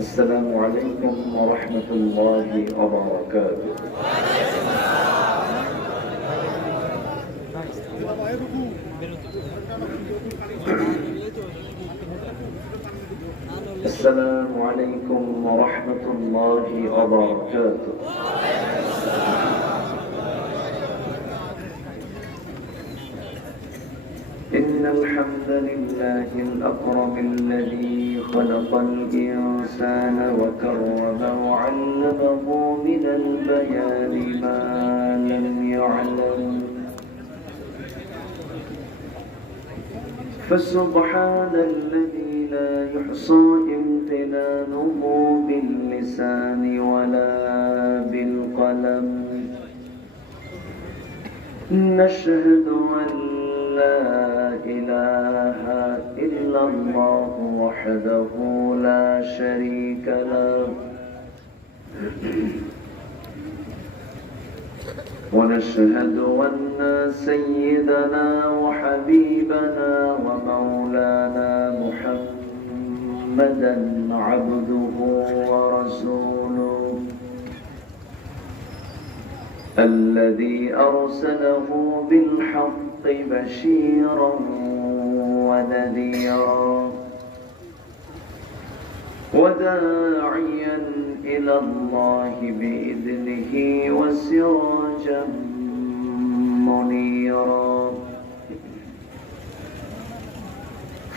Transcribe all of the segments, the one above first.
السلام عليكم ورحمة الله وبركاته. السلام عليكم ورحمة الله وبركاته. إن الحمد لله الأكرم الذي خلق الإنسان وكرمه وعلمه من البيان ما لم يعلم، فسبحان الذي لا يحصى امتنانه باللسان ولا بالقلم. نشهد أن لا إله إلا الله وحده لا شريك له، ونشهد أن سيدنا وحبيبنا ومولانا محمدا عبده ورسوله الذي أرسله بالحق بشيرا ونذيرا وداعيا إلى الله بإذنه وسراجا منيرا.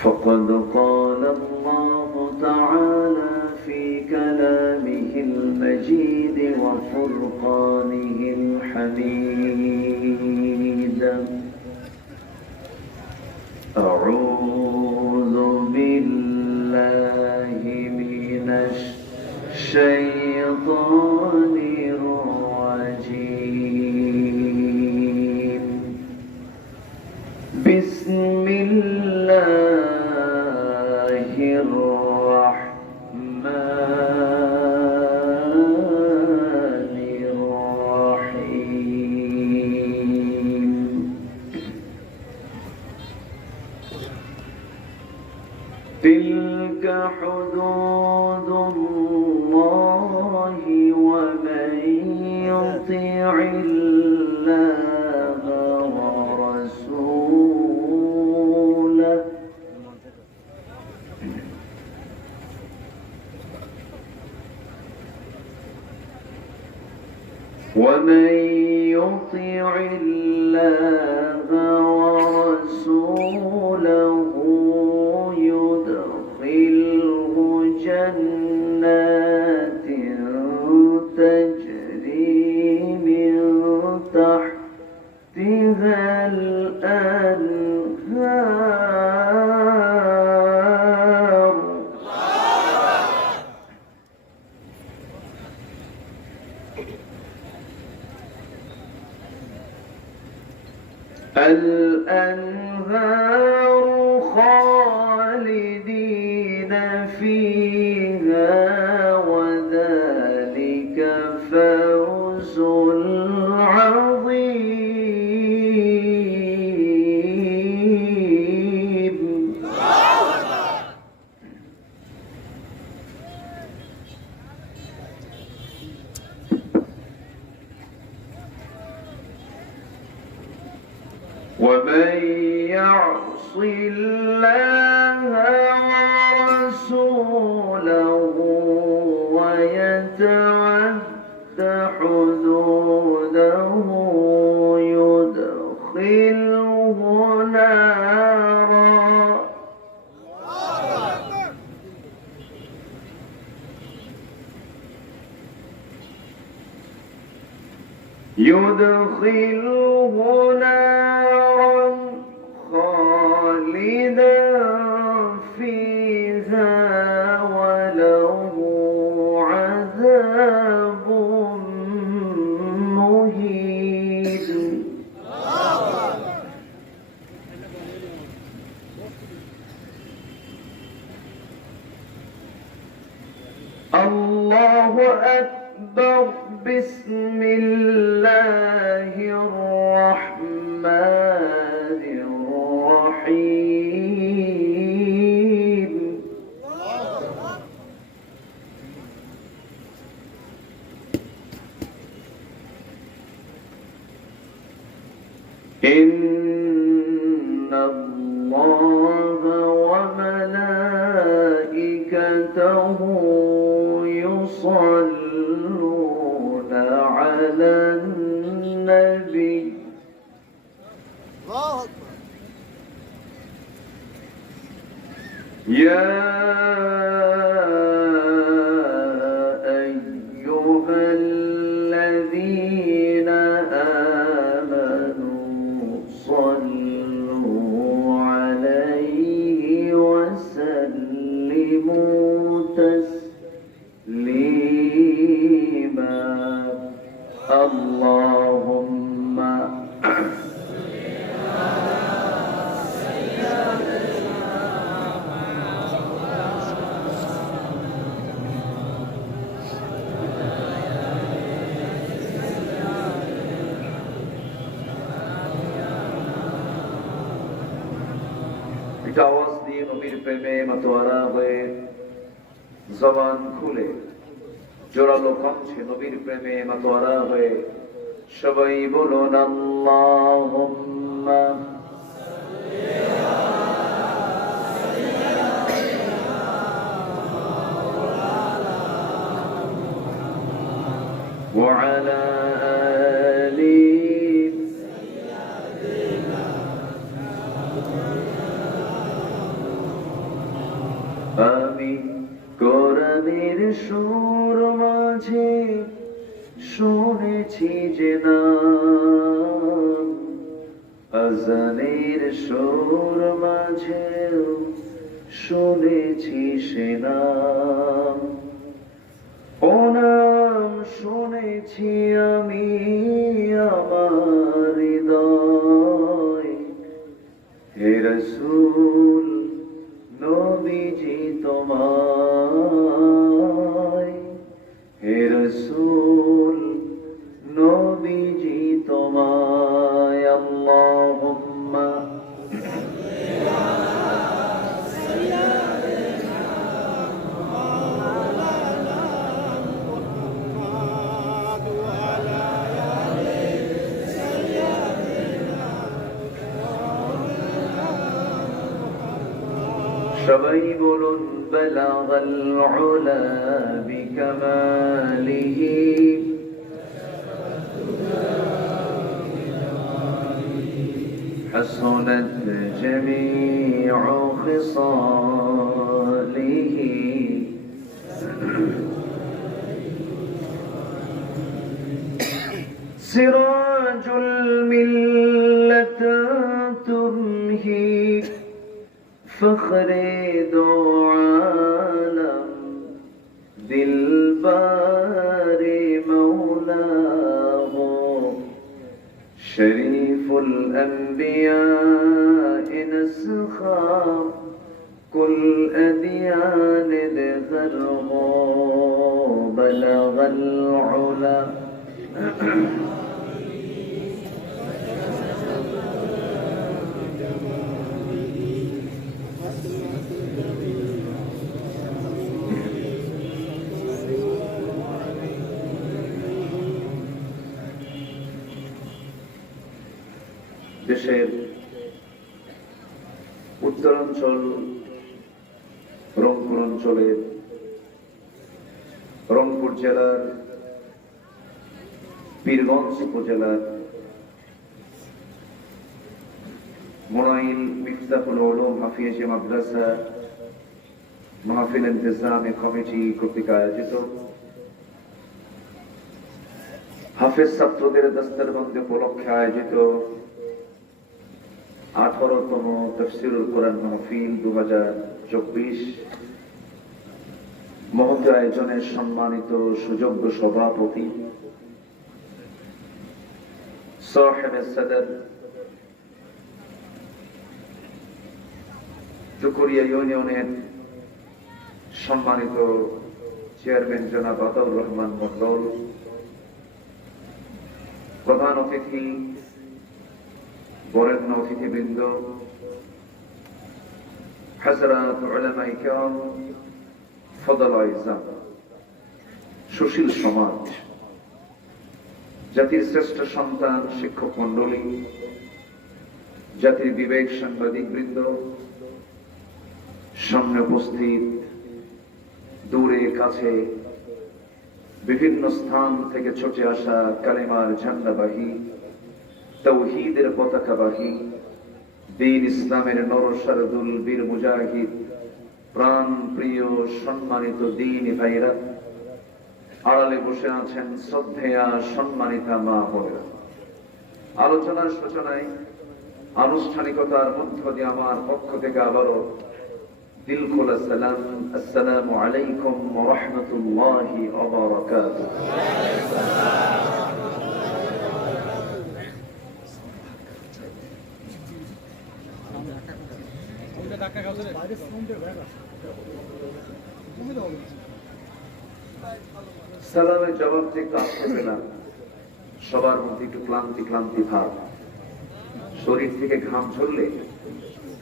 فقد قال الله تعالى في كلامه المجيد وفرقانه الحميد: أعوذ بالله من الشيطان الرجيم. بسم الله الرحمن الرحيم. تلك حدود الله ومن يطع الله ورسوله ومن يطع الله ورسوله يدخله جنات تجري من تحتها الأنهار خالدين فيها وذلك فوز عظيم. ومن يعص الله ورسوله ويتعد حدوده يدخله نارا خالدا فيها وله عذاب مهين. الله أكبر. بسم الله الرحمن إن الله وملائكته يصلون على النبي يا أيها الذين آمنوا صلوا عليه وسلموا تسليما اللهم আওয়াজ দিয়ে নবীর প্রেমে মাতোয়ারা হয়ে জবান খুলে জোরালো কণ্ঠে নবীর প্রেমে মাতোয়ারা হয়ে সবাই বলুন আল্লাহুম্মা ওয়া আলা আলি আমি কোরআনের সুর মাঝে শুনেছি যে নাম আজানের সুর মাঝে শুনেছি সে নাম ও নাম শুনেছি আমি আমার হৃদয় হে রাসূল নবীজি তোমায় হে রাসূল নবীজি তোমায় আল্লাহুম্মা সবাই বলুন বালাগাল উলা বিকামালিহি حسنت جميع خصاله سراج الملة ترهي فخر دو عالم دلبار مولاه شريف الأنبياء نسخا كل أديان ذره بلغ العلا দেশের উত্তরাঞ্চল রংপুর অঞ্চলের রংপুর জেলার পীরগঞ্জ উপজেলার মোনাইল মিফতাহুল উলুম হাফিজি মাদ্রাসা মাহফিল ইন্তেজামী কমিটি কর্তৃক আয়োজিত হাফেজ ছাত্রদের দস্তরবন্দি উপলক্ষে আয়োজিত 18তম তাফসীরুল কোরআন মাহফিল 2024 মহৎ আয়োজনের সম্মানিত সুযোগ্য সভাপতি সাহেবে সদর জুকুরিয়া ইউনিয়নের সম্মানিত চেয়ারম্যান জনাব আতাউর রহমান মন্ডল, প্রধান অতিথি বরেণ্য অতিথিবৃন্দ, হযরত উলামায়ে কিরাম, ফদলায়ে ইসলাম, সুশীল সমাজ, জাতির শ্রেষ্ঠ সন্তান, শিক্ষক মন্ডলী, জাতির বিবেক সাংবাদিক বৃন্দ, সামনে উপস্থিত, দূরে কাছে বিভিন্ন স্থান থেকে ছুটে আসা কালেমার ঝান্ডাবাহী, তাওহীদের পতাকাবাহী, দ্বীন ইসলামের নরসারদুল বীর মুজাহিদ, প্রাণ প্রিয় সম্মানিত দ্বীনি ভাইরা, আড়ালে বসে আছেন শ্রদ্ধেয়া সম্মানিতা মা বোনেরা। আলোচনার সূচনায় আনুষ্ঠানিকতার মধ্য দিয়ে আমার পক্ষ থেকে আবারও দিল খোলা সালাম, আসসালামু আলাইকুম ওয়া রাহমাতুল্লাহি ওয়া বারাকাতুহু। সালামের জবাব থেকে আসতে পেলাম, সবার মধ্যে একটু ক্লান্তি ক্লান্তি ভাব, শরীর থেকে ঘাম ঝরলে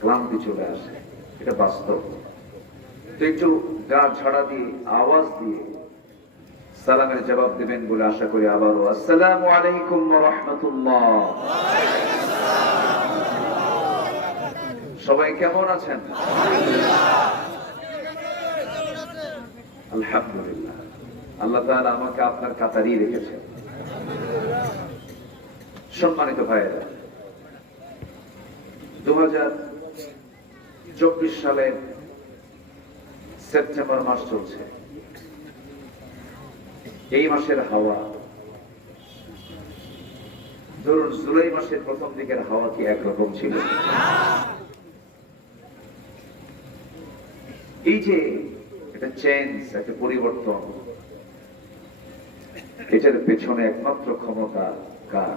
ক্লান্তি চলে আসে, এটা বাস্তব। তো একটু গা ঝাড়া দিয়ে আওয়াজ দিয়ে সালামের জবাব দেবেন বলে আশা করি। আবারও আসসালামু আলাইকুম ওয়া রাহমাতুল্লাহ। সবাই কেমন আছেন? আলহামদুলিল্লাহ, আল্লাহ তাআলা আমাকে আপনার কাতারেই রেখেছেন। সম্মানিত ভাইয়েরা, 2024 সালের সেপ্টেম্বর মাস চলছে। এই মাসের হাওয়া, ধরুন জুলাই মাসের প্রথম দিকের হাওয়া কি একরকম ছিল? এই যে একটা চেঞ্জ, একটা পরিবর্তন, এটার পেছনে একমাত্র ক্ষমতা কার?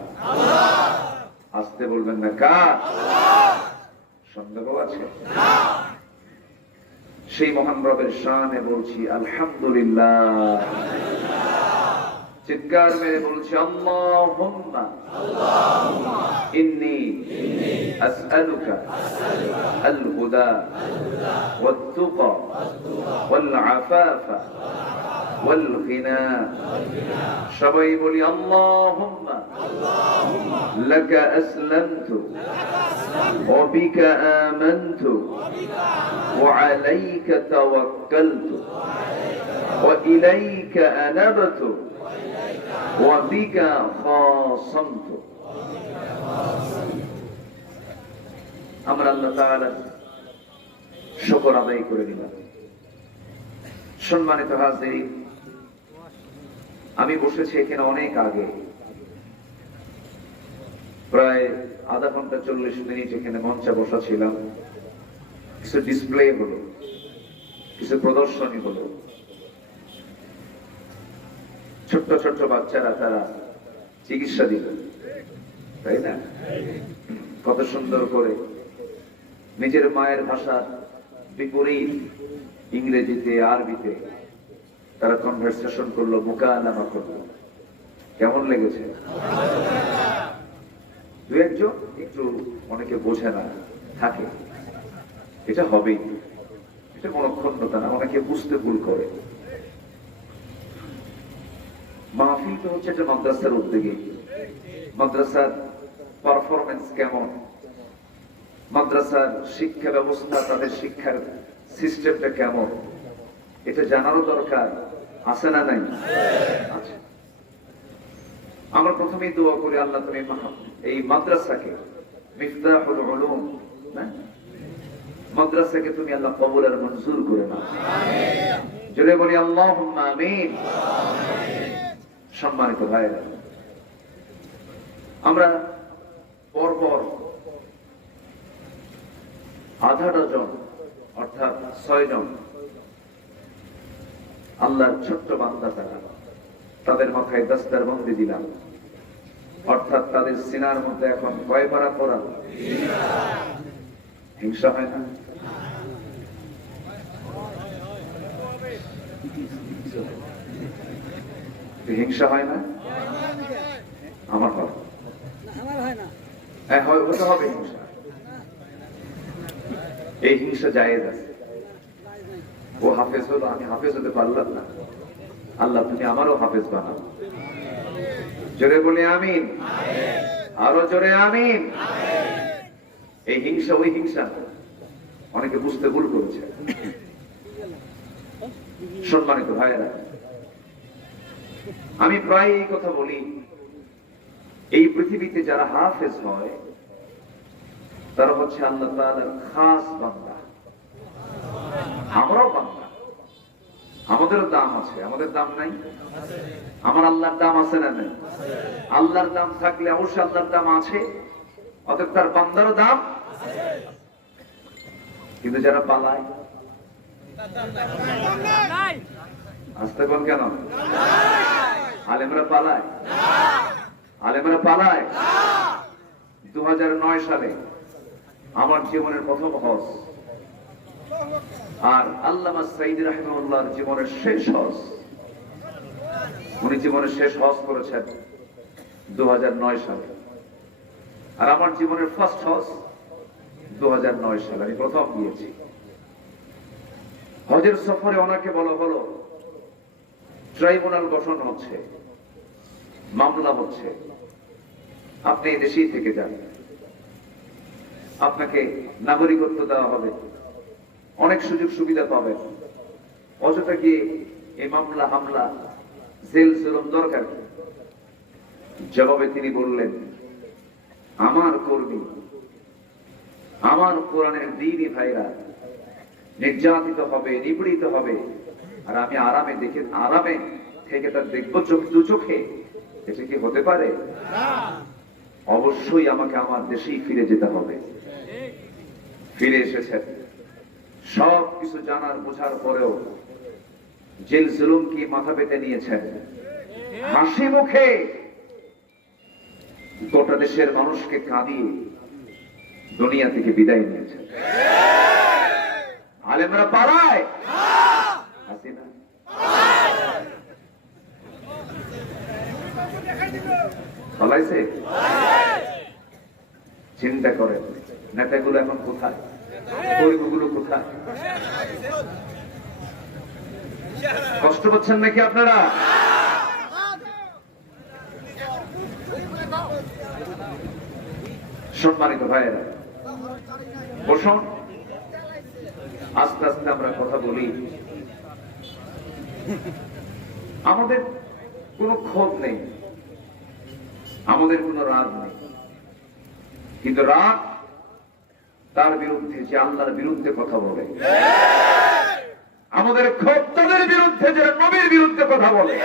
আসতে বলবেন না, কার? সন্দেহ আছে? সেই মহান রবের শানে বলছি আলহামদুলিল্লাহ। চিৎকার মেরে বলছি আল্লাহুম্মা ইন্নী আসআলুকা আল হুদা ওয়াত তুকা ওয়াল আফাফা ওয়াল গিনা। সবাই বলি আল্লাহুম্মা লাকা আসলামতু ওয়া বিকা আমানতু ওয়া আলাইকা তাওয়াক্কালতু ওয়া ইলাইকা আনাবতু ওয়া বিকা খাসামতু। আমরা আল্লাহ তাআলার শুকর আদায় করে দিলাম। সম্মানিত হাজিরিন, আমি বসেছি এখানে অনেক আগে, প্রায় আধা ঘন্টা 40 মিনিট এখানে মঞ্চে বসা ছিলাম। কিছু ডিসপ্লে হলো, কিছু প্রদর্শনী হলো, ছোট্ট ছোট্ট বাচ্চারা তারা চিকিৎসা দিল, তাই না? কত সুন্দর করে নিজের মায়ের ভাষার বিপরীত ইংরেজিতে, আরবিতে তারা কনভারসেশন করলো, মুকালামা করলো। কেমন লেগেছে? দু একজন একটু, অনেকে বোঝে না, থাকে, এটা হবেই, এটা মনক্ষুণ্ণতা না, অনেকে বুঝতে ভুল করে। মাহফিল তো হচ্ছে একটা মাদ্রাসার উদ্যোগে। মাদ্রাসার পারফরমেন্স কেমন, মাদ্রাসার শিক্ষা ব্যবস্থা, তাদের শিক্ষার সিস্টেমটা কেমন, এটা জানারও দরকার আছে না নাই? আছে। আমরা প্রথমেই দোয়া করি, আল্লাহ তুমি এই মাদ্রাসাকে মিফতাহুল উলুম, মাদ্রাসাকে তুমি আল্লাহ কবুল আর মঞ্জুর করে নাও। জোরে বলি আল্লাহুম্মা আমিন। সম্মানিত ভাইরা, আমরা পরপর আধা ডজন অর্থাৎ 6 জন আল্লাহর ছোট্ট বান্দা, তাদের মাথায় দস্তার বন্দি দিলাম, অর্থাৎ তাদের সিনার মধ্যে এখন কয় পারা কোরআন। হিংসা হয় না? হিংসা হয় না? আমার হয়, হ্যাঁ হয়, হতে হবে হিংসা। এই হিংসা জায়েজ আছে। ও হাফেজ হলো, আমি হাফেজ হতে পারলাম না, আল্লাহ তুমি আমারও হাফেজ বানাও। জোরে বলি আমিন, আরো জোরে আমিন। এই হিংসা ওই হিংসা না। অনেকে বুঝতে ভুল করেছে। সম্মানিত ভাইয়েরা, আমি প্রায় এই কথা বলি, এই পৃথিবীতে যারা হাফেজ হয় তারা হচ্ছে আল্লাহ তাআলার খাস বান্দা। আমরাও বান্দা, আমাদেরও দাম আছে। আমাদের দাম নাই? আমার আল্লাহর দাম আছে না নাই? আল্লাহর দাম থাকলে অবশ্যই আল্লাহর দাম আছে, অতএব তার বান্দারও দাম। কিন্তু যারা পালায়, আসতে কোন কেন? আলেমরা পালায়, আলেমরা পালায়। 2009 সালে আমার জীবনের প্রথম হজ, আর আল্লামা সাঈদী রাহিমাহুল্লাহর জীবনের শেষ হজ। উনি জীবনের শেষ হজ করেছেন 2009 সালে, আর আমার জীবনের ফার্স্ট হজ 2009 সালে। আমি প্রথম গিয়েছি। হজের সফরে ওনাকে বলা হলো ট্রাইব্যুনাল গঠন হচ্ছে, মামলা হচ্ছে, আপনি দেশেই থেকে যান, আপনাকে নাগরিকত্ব দেওয়া হবে, অনেক সুযোগ সুবিধা পাবেন, অযথা গিয়ে এই মামলা হামলা জেল জুলুম দরকার। জবাবে তিনি বললেন, আমার কর্মী, আমার কোরআনের দ্বীনি ভাইরা নির্যাতিত হবে, নিপীড়িত হবে, আর আমি আরামে থেকে তার দেখবো দু চোখে? এটা কি হতে পারে? অবশ্যই আমাকে আমার দেশেই ফিরে যেতে হবে। ফিরে এসেছেন। সব কিছু জানার বোঝার পরেও জেল জুলুম কি মাথা পেতে নিয়েছেন। হাসি মুখে গোটা দেশের মানুষকে কাঁদিয়ে দুনিয়া থেকে বিদায় নিয়েছেন। আলেমরা পালায়, হাসিনা পালাইছে। চিন্তা করেন, নেতাগুলো এখন কোথায়? গরিবগুলো কোথায়? কষ্ট পাচ্ছেন নাকি আপনারা? সম্মানিত ভাইয়েরা, বসুন, আস্তে আস্তে আমরা কথা বলি। আমাদের কোনো ক্ষোভ নেই, আমাদের কোনো রাগ নেই, কিন্তু রাগ তার বিরুদ্ধে যে আল্লাহর বিরুদ্ধে কথা বলে। আমাদের ক্ষোভ তাদের বিরুদ্ধে যারা নবীর বিরুদ্ধে কথা বলে।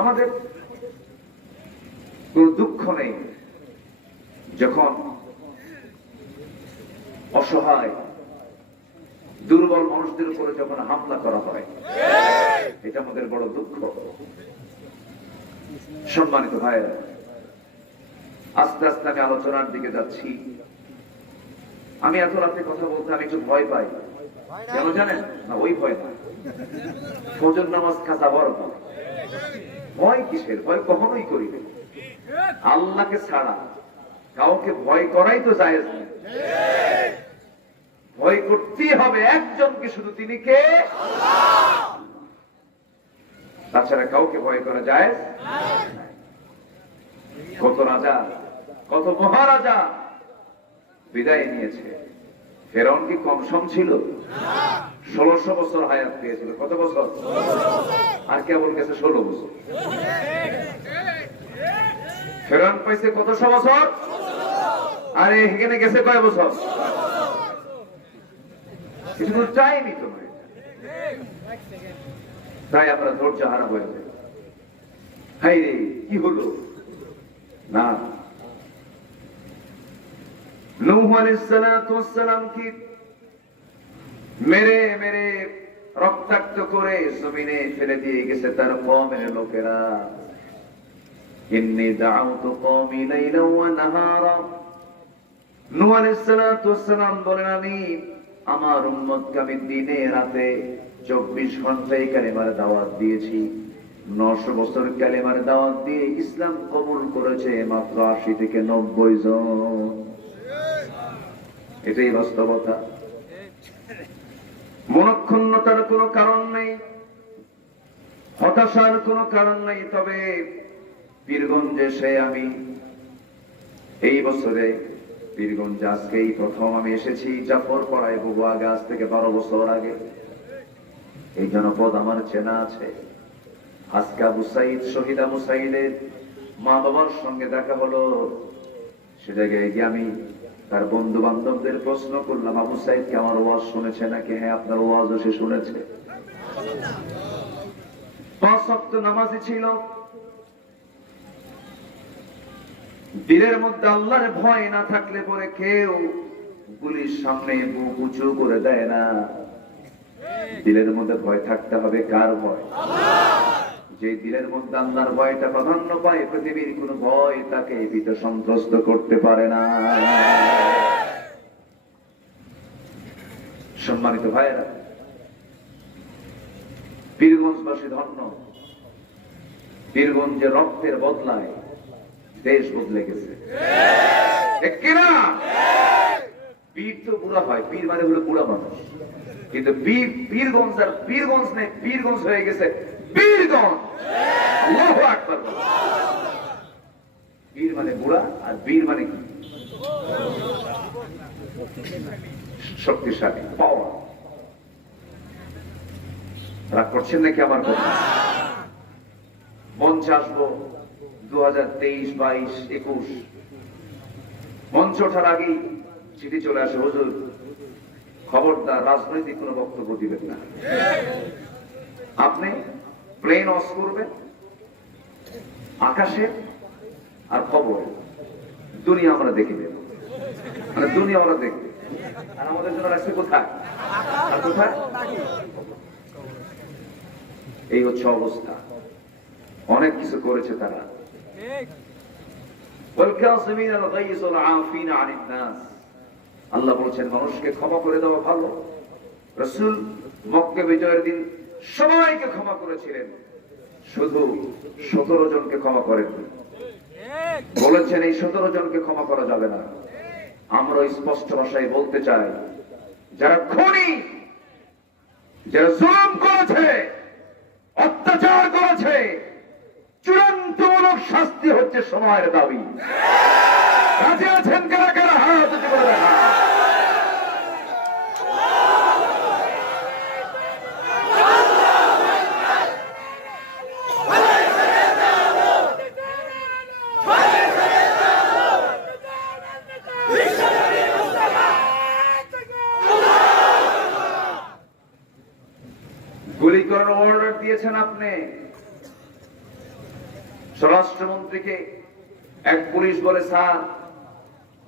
আমাদের কোন দুঃখ নেই যখন অসহায় দুর্বল মানুষদের উপরে যখন হামলা করা হয়, এটা আমাদের বড় দুঃখ। সম্মানিত ভাইয়েরা, আস্তে আস্তে আমি আলোচনার দিকে যাচ্ছি। আমি এত রাতে কথা বলতে আমি একটু ভয় পাই। কেন জানেন? না, ওই ভয় না, ফজর নামাজ কাজা হওয়ার ভয়। ভয় কিসের? ভয় কখনোই করিবে আল্লাহকে ছাড়া কাউকে ভয় করাই তো জায়েজ না। ভয় করতেই হবে একজনকে, শুধু তিনি কে? আল্লাহ। তাছাড়া কাউকে ভয় করা জায়েজ না। কত রাজা, কত মহারাজা বিদায় নিয়েছে। ফেরাউন কি কম সম ছিল? 1600 বছর হায়াত পেয়েছিল। কত বছর? আর কেবল গেছে 16 বছর। ফেরাউন পাইছে কত বছর? আর এখানে গেছে কয় বছর? কিছু টাইমই তো নয়। তাই আমরা ধৈর্য হারা হয়ে যায়। হাই রে, কি হলো? না, নূহ আলাইহিস সালাতু ওয়াস সালাম কি মেরে মেরে রক্তাক্ত করে জমিনে ফেলে দিয়ে গেছে তার কওমের লোকেরা। ইন্নী দাউতু কওমি লাইলান ওয়া নাহারা। নূহ আলাইহিস সালাতু ওয়াস সালাম বলেন, আমি আমার উম্মতকে আমি দিনে রাতে 24 ঘন্টায় কালেমার দাওয়াত দিয়েছি। 900 বছর কালেমার দাওয়াত দিয়ে ইসলাম কবুল করেছে মাত্র 80 থেকে 90 জন। এটাই বাস্তবতা। মনক্ষুণ্ণতার কোনো কারণ নেই, হতাশার কোনো কারণ নেই। তবে পীরগঞ্জে সে আমি এই বছরে পীরগঞ্জ আজকেই প্রথম আমি এসেছি জাফর পড়ায় বুয়া গাছ থেকে 12 বছর আগে। এই জনপদ আমার চেনা আছে। আজকে আবু সাইদ, শহীদ আবু সাইদের মা বাবার সঙ্গে দেখা হলো। সে জায়গায় গিয়ে আমি তার বন্ধু বান্ধবদের প্রশ্ন করলাম, আবু সাইদ কি আমার ওয়াজ শুনেছে নাকি? হ্যাঁ, আপনার ওয়াজও সে শুনেছে। 5 ওয়াক্ত নামাজি ছিল। দিলের মধ্যে আল্লাহর ভয় না থাকলে পরে কেউ গুলির সামনে বুক উঁচু করে দেয় না। দিলের মধ্যে ভয় থাকতে হবে। কার ভয়? যে দিলের মধ্যে আল্লাহর ভয়টা প্রাধান্য পায়, পৃথিবীর কোন ভয় তাকে ভীত সন্ত্রস্ত করতে পারে না। সম্মানিত ভাইয়েরা, পীরগঞ্জবাসী ধন্য। পীরগঞ্জে রক্তের বদলায় দেশ বদলে গেছে। পীর তো বুড়া হয়, পীর মানে হলো বুড়া মানুষ, কিন্তু পীরগঞ্জ আর পীরগঞ্জ নেই, পীরগঞ্জ হয়ে গেছে পীরগঞ্জ। আল্লাহু আকবার। পীর মানে বুড়া আর বীর মানে কি? শক্তিশালী, পাওয়ার। রাগ করছেন নাকি আমার কথা? মঞ্চে আসবো 2023, 22, 21। মঞ্চ ওঠার আগেই চিঠি চলে আসে, হুজুর খবরদার রাজনৈতিক কোনো বক্তব্য দিবেন না। আপনি প্লেন অস করবেন, আকাশে আর খবর দুনিয়া আমরা দেখে দেব, মানে দুনিয়া আমরা দেখবে। আর আমাদের জন্য রাখছে কোথায়? আর কোথায়? এই হচ্ছে অবস্থা। অনেক কিছু করেছে তারা। আল্লাহ বলছেন মানুষকে ক্ষমা করে দেওয়া ভালো। রাসূল মক্কা বিজয়ের দিন সবাইকে ক্ষমা করেছিলেন, শুধু 17 জনকে ক্ষমা করেননি। বলেছেন এই 17 জনকে ক্ষমা করা যাবে না। আমরা স্পষ্ট ভাষায় বলতে চাই, যারা খুনি, যারা জুলুম করেছে, অত্যাচার করেছে, চূড়ান্তমূলক শাস্তি হচ্ছে সময়ের দাবি। রাজি আছেন কারা কারা? হাত উঁচু করে দেখা। গুলি করার অর্ডার দিয়েছেন আপনি। স্বরাষ্ট্রমন্ত্রীকে এক পুলিশ বলে, স্যার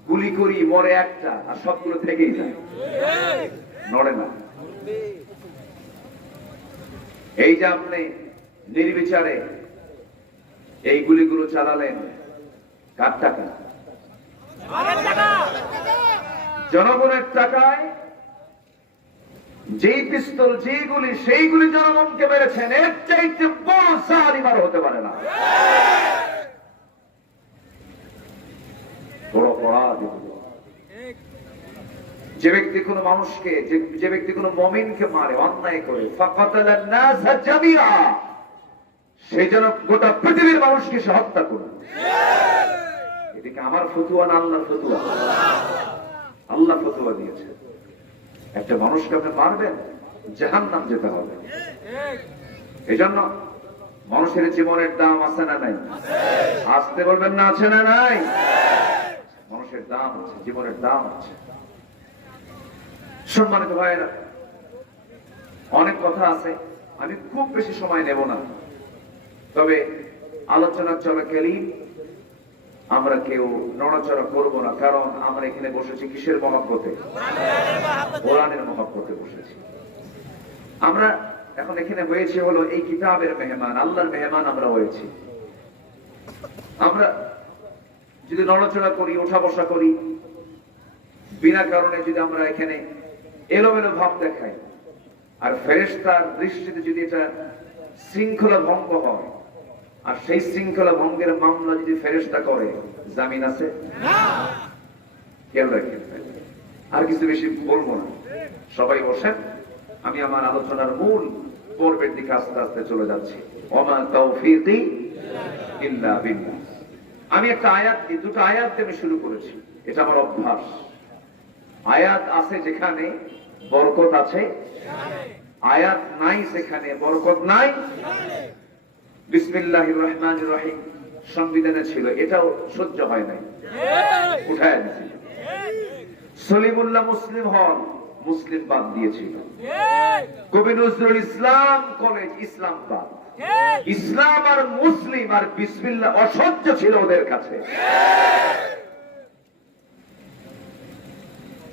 গুলি করি, মরে একটা, আর সবগুলো থেকেই যায়, নড়ে না। এই যে আপনি নির্বিচারে এই গুলিগুলো চালালেন, কার টাকা? জনগণের টাকায়। যেই পিস্তল, যেই গুলি, সেইগুলি জনগণকে মেরেছেন। এর চাইতে বড় জালিম আর হতে পারে না। বড় অপরাধ। যে ব্যক্তি কোনো মানুষকে, যে ব্যক্তি কোনো মুমিনকে মারে, অন্যায় করে, ফাকাতালান নাসা জামিআ, সেই যেন গোটা পৃথিবীর মানুষকে সে হত্যা করে। এদিকে আমার ফতোয়া না আল্লাহর ফতোয়া? আল্লাহ ফতোয়া দিয়েছে। একটা মানুষকে আপনি মারবেন, জাহান্নাম যেতে হবে। এই জন্য মানুষের জীবনের দাম আছে না নাই? আসতে বলবেন না, আছে না নাই? মানুষের দাম আছে, জীবনের দাম আছে। সম্মানিত ভাইয়েরা, অনেক কথা আছে, আমি খুব বেশি সময় নেব না। তবে আলোচনা চলাকালীন আমরা কেউ নড়াচড়া করব না, কারণ আমরা এখানে বসেছি কিসের মহব্বতে? কোরআনের মহব্বতে বসেছি। আমরা এখন এখানে হয়েছে হলো এই কিতাবের মেহমান, আল্লাহর মেহমান আমরা হয়েছি। আমরা যদি নড়াচড়া করি, ওঠা বসা করি, বিনা কারণে যদি আমরা এখানে এলোমেলো ভাব দেখাই, আর ফেরেশতার দৃষ্টিতে যদি এটা শৃঙ্খলা ভঙ্গ হয়, আর সেই শৃঙ্খলা ভঙ্গের মামলা যদি ফেরেশতা করে, জামিন আছে? খেয়াল রাখেন। আর কিছু বেশি বলবো না, সবাই বসেন। আমি আমার আলোচনার মূল পর্বের দিকে আস্তে আস্তে চলে যাচ্ছি। ওমা তাওফীকি ইল্লা বিল্লাহ। আমি একটা আয়াত দিয়ে, দুটো আয়াত দিয়ে আমি শুরু করেছি, এটা আমার অভ্যাস। আয়াত আছে যেখানে বরকত আছে, আয়াত নাই সেখানে বরকত নাই। বিসমিল্লাহির রহমানির রহিম সংবিধানে ছিল, এটাও সহ্য হয় নাই, উঠায় দিয়েছিল। সলিমুল্লাহ মুসলিম হল, মুসলিম বাদ দিয়েছিল। কবি নজরুল ইসলাম কলেজ, ইসলাম বাদ। ইসলাম আর মুসলিম আর বিসমিল্লাহ অসহ্য ছিল ওদের কাছে।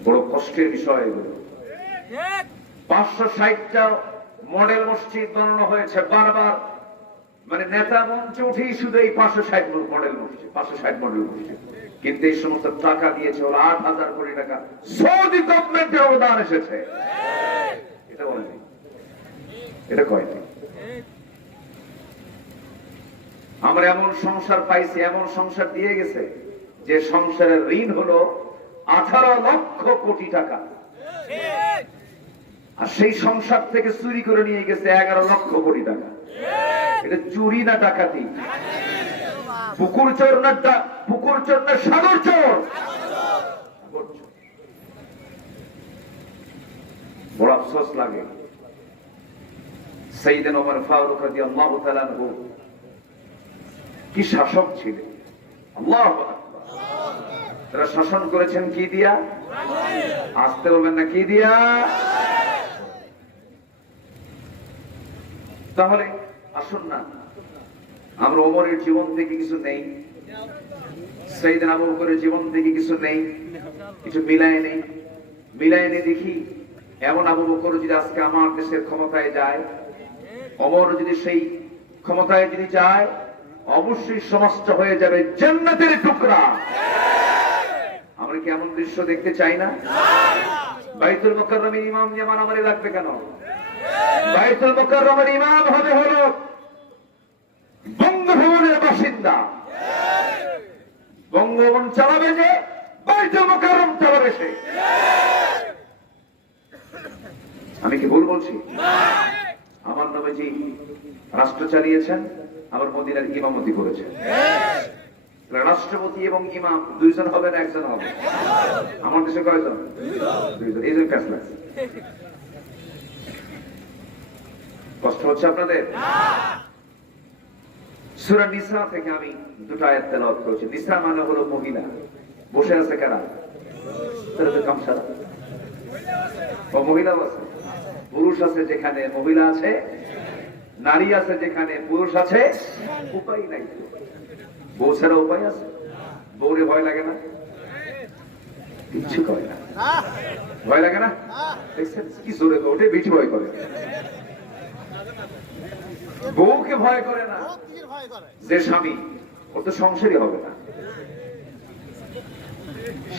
বড় কষ্টের বিষয় এগুলো। 560টা মডেল মসজিদ বানানো হয়েছে বারবার, মানে নেতা মঞ্চে উঠেই শুধু এই 560 মডেল মসজিদ, 560 মডেল মসজিদ। কিন্তু এই সমস্ত টাকা দিয়েছে ওরা 8,000 কোটি টাকা, সৌদি গভর্নমেন্টের অনুদান এসেছে। এটা বলেনি, এটা কয়নি। আমরা এমন সংসার পাইছি, এমন সংসার দিয়ে গেছে যে সংসারের ঋণ হলো 18 লক্ষ কোটি টাকা, আর সেই সংসার থেকে চুরি করে নিয়ে গেছে 11 লক্ষ কোটি টাকা। এটা চুরি না ডাকাতি? পুকুর চোর না, পুকুর চোর না সাগর চোর? বড় আফসোস লাগে। সাইয়েদনা ওমর ফারুক রাদিয়াল্লাহু তাআলা আনহু কি শাসক ছিলেন! আল্লাহু আকবার। তারা শাসন করেছেন কি দিয়া? আসতে বলবেন না, কি দিয়া? তাহলে আসুন না আমরা ওমরের জীবন থেকে কিছু নেই, সাইয়েদনা আবু বকরের জীবন থেকে কিছু নেই, কিছু মিলায় নেই, মিলায় নেই দেখি। এমন আবু বকর যদি আজকে আমার দেশের ক্ষমতায় যায়, ওমর যদি সেই ক্ষমতায় যদি যায়, অবশ্যই সমাজটা হয়ে যাবে জান্নাতের টুকরা। আমরা কি এমন দৃশ্য দেখতে চাই না? বাইতুল মুকাররমের ইমাম যেমন আমারে লাগবে কেন? বাইতুল মুকাররমের ইমাম হবে হলো বঙ্গভবনের বাসিন্দা। বঙ্গভবন চালাবে যে, বাইতুল মুকাররম চালাবে সে। আমি কি ভুল বলছি? আমার নবীজি রাষ্ট্র চালিয়েছেন, আবার মদিনার ইমামতি করেছেন। রাষ্ট্রপতি এবং ইমাম দুইজন হবে না একজন হবে? আমার দেশে কয়জন? দুইজন। এই যে ফেসলা। কষ্ট হচ্ছে আপনাদের? সূরা নিসা থেকে আমি দুটো আয়াত তেলাওয়াত করেছি। নিসা মানে হলো মহিলা। বসে আছে কারা? তারা তো কামসারা। ও মহিলাও আছে, পুরুষ আছে যেখানে মহিলা আছে, নারী আছে যেখানে পুরুষ আছে। উপায় নাই, বউ ছাড়া উপায় আছে? বউরে ভয় লাগে না? কিচ্ছু করে না, ভয় লাগে না? দেখছেন কি জোরে ওঠে, বেশি ভয় করে। বউকে ভয় করে না যে স্বামী, ওর তো সংসারই হবে না।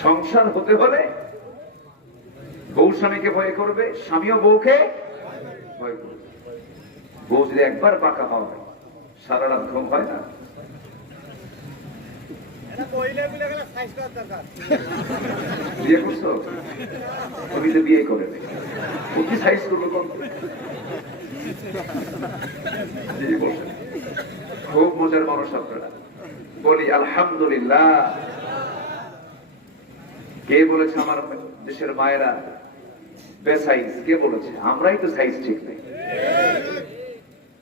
সংসার হতে হলে বউ স্বামীকে ভয় করবে, স্বামীও বউকে ভয় করবে। বউ যদি একবার পাকা হয়, সারা রাত ঘুম হয় না। বিয়ে করছো? আমি তো বিয়ে করে নেই, ও কি সাইজ করবো? খুব মজার মানুষ আপনারা। বলি আলহামদুলিল্লাহ। কে বলেছে আমার দেশের মায়েরা বেসাইজ? কে বলেছে? আমরাই তো সাইজ ঠিক নেই।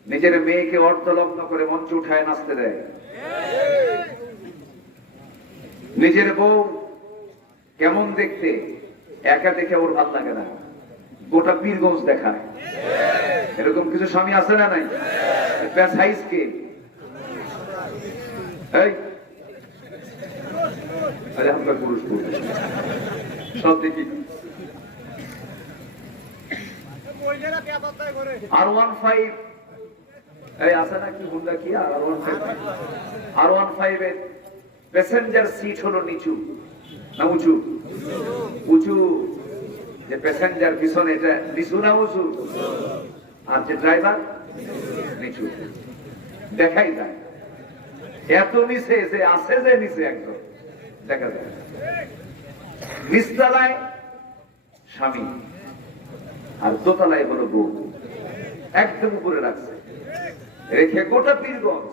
নিজের মেয়েকে অর্ধলগ্ন করে মঞ্চে উঠায় নাচতে দেয়। নিজের বউ কেমন দেখতে, একা দেখে ওর ভাল লাগে না, গোটা পীরগঞ্জ দেখায়। এরকম কিছু স্বামী আছে না নাই? বেসাইজ কে? আমরা পুরুষ পুরুষ সব দেখি। R15 এই আছে না কি হুন্ডা কি R15 এর প্যাসেঞ্জার সিট হলো নিচু না উঁচু? উঁচু। যে প্যাসেঞ্জার পিছনে এটা নিচু না উঁচু? আর যে ড্রাইভার নিচু। দেখাই যায় এত নিচে যে আছে, যে নিচে একদম দেখা যায়। নিচতলায় স্বামী আর দোতলায় হলো বউ, একদম উপরে রাখছে, রেখে গোটা পীরগঞ্জ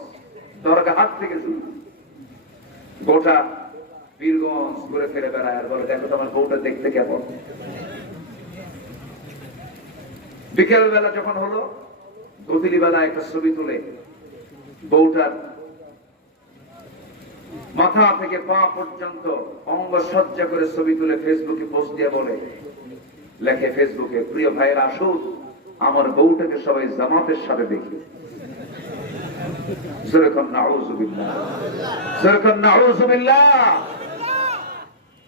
দরগা হাত থেকে শুরু। গোটা বীরগঞ্জ ঘুরে ফিরে বেড়ায় আর বলে, দেখো তোমার বউটা দেখতে কেমন। বিকেল বেলা যখন হলো, গতিলি বেলা একটা ছবি তুলে বউটার মাথা থেকে পা পর্যন্ত অঙ্গ সজ্জা করে ছবি তুলে ফেসবুকে পোস্ট দিয়ে বলে, লেখে ফেসবুকে, প্রিয় ভাইয়ের আসুন, আমার বউটাকে সবাই জামাতের সাথে দেখি।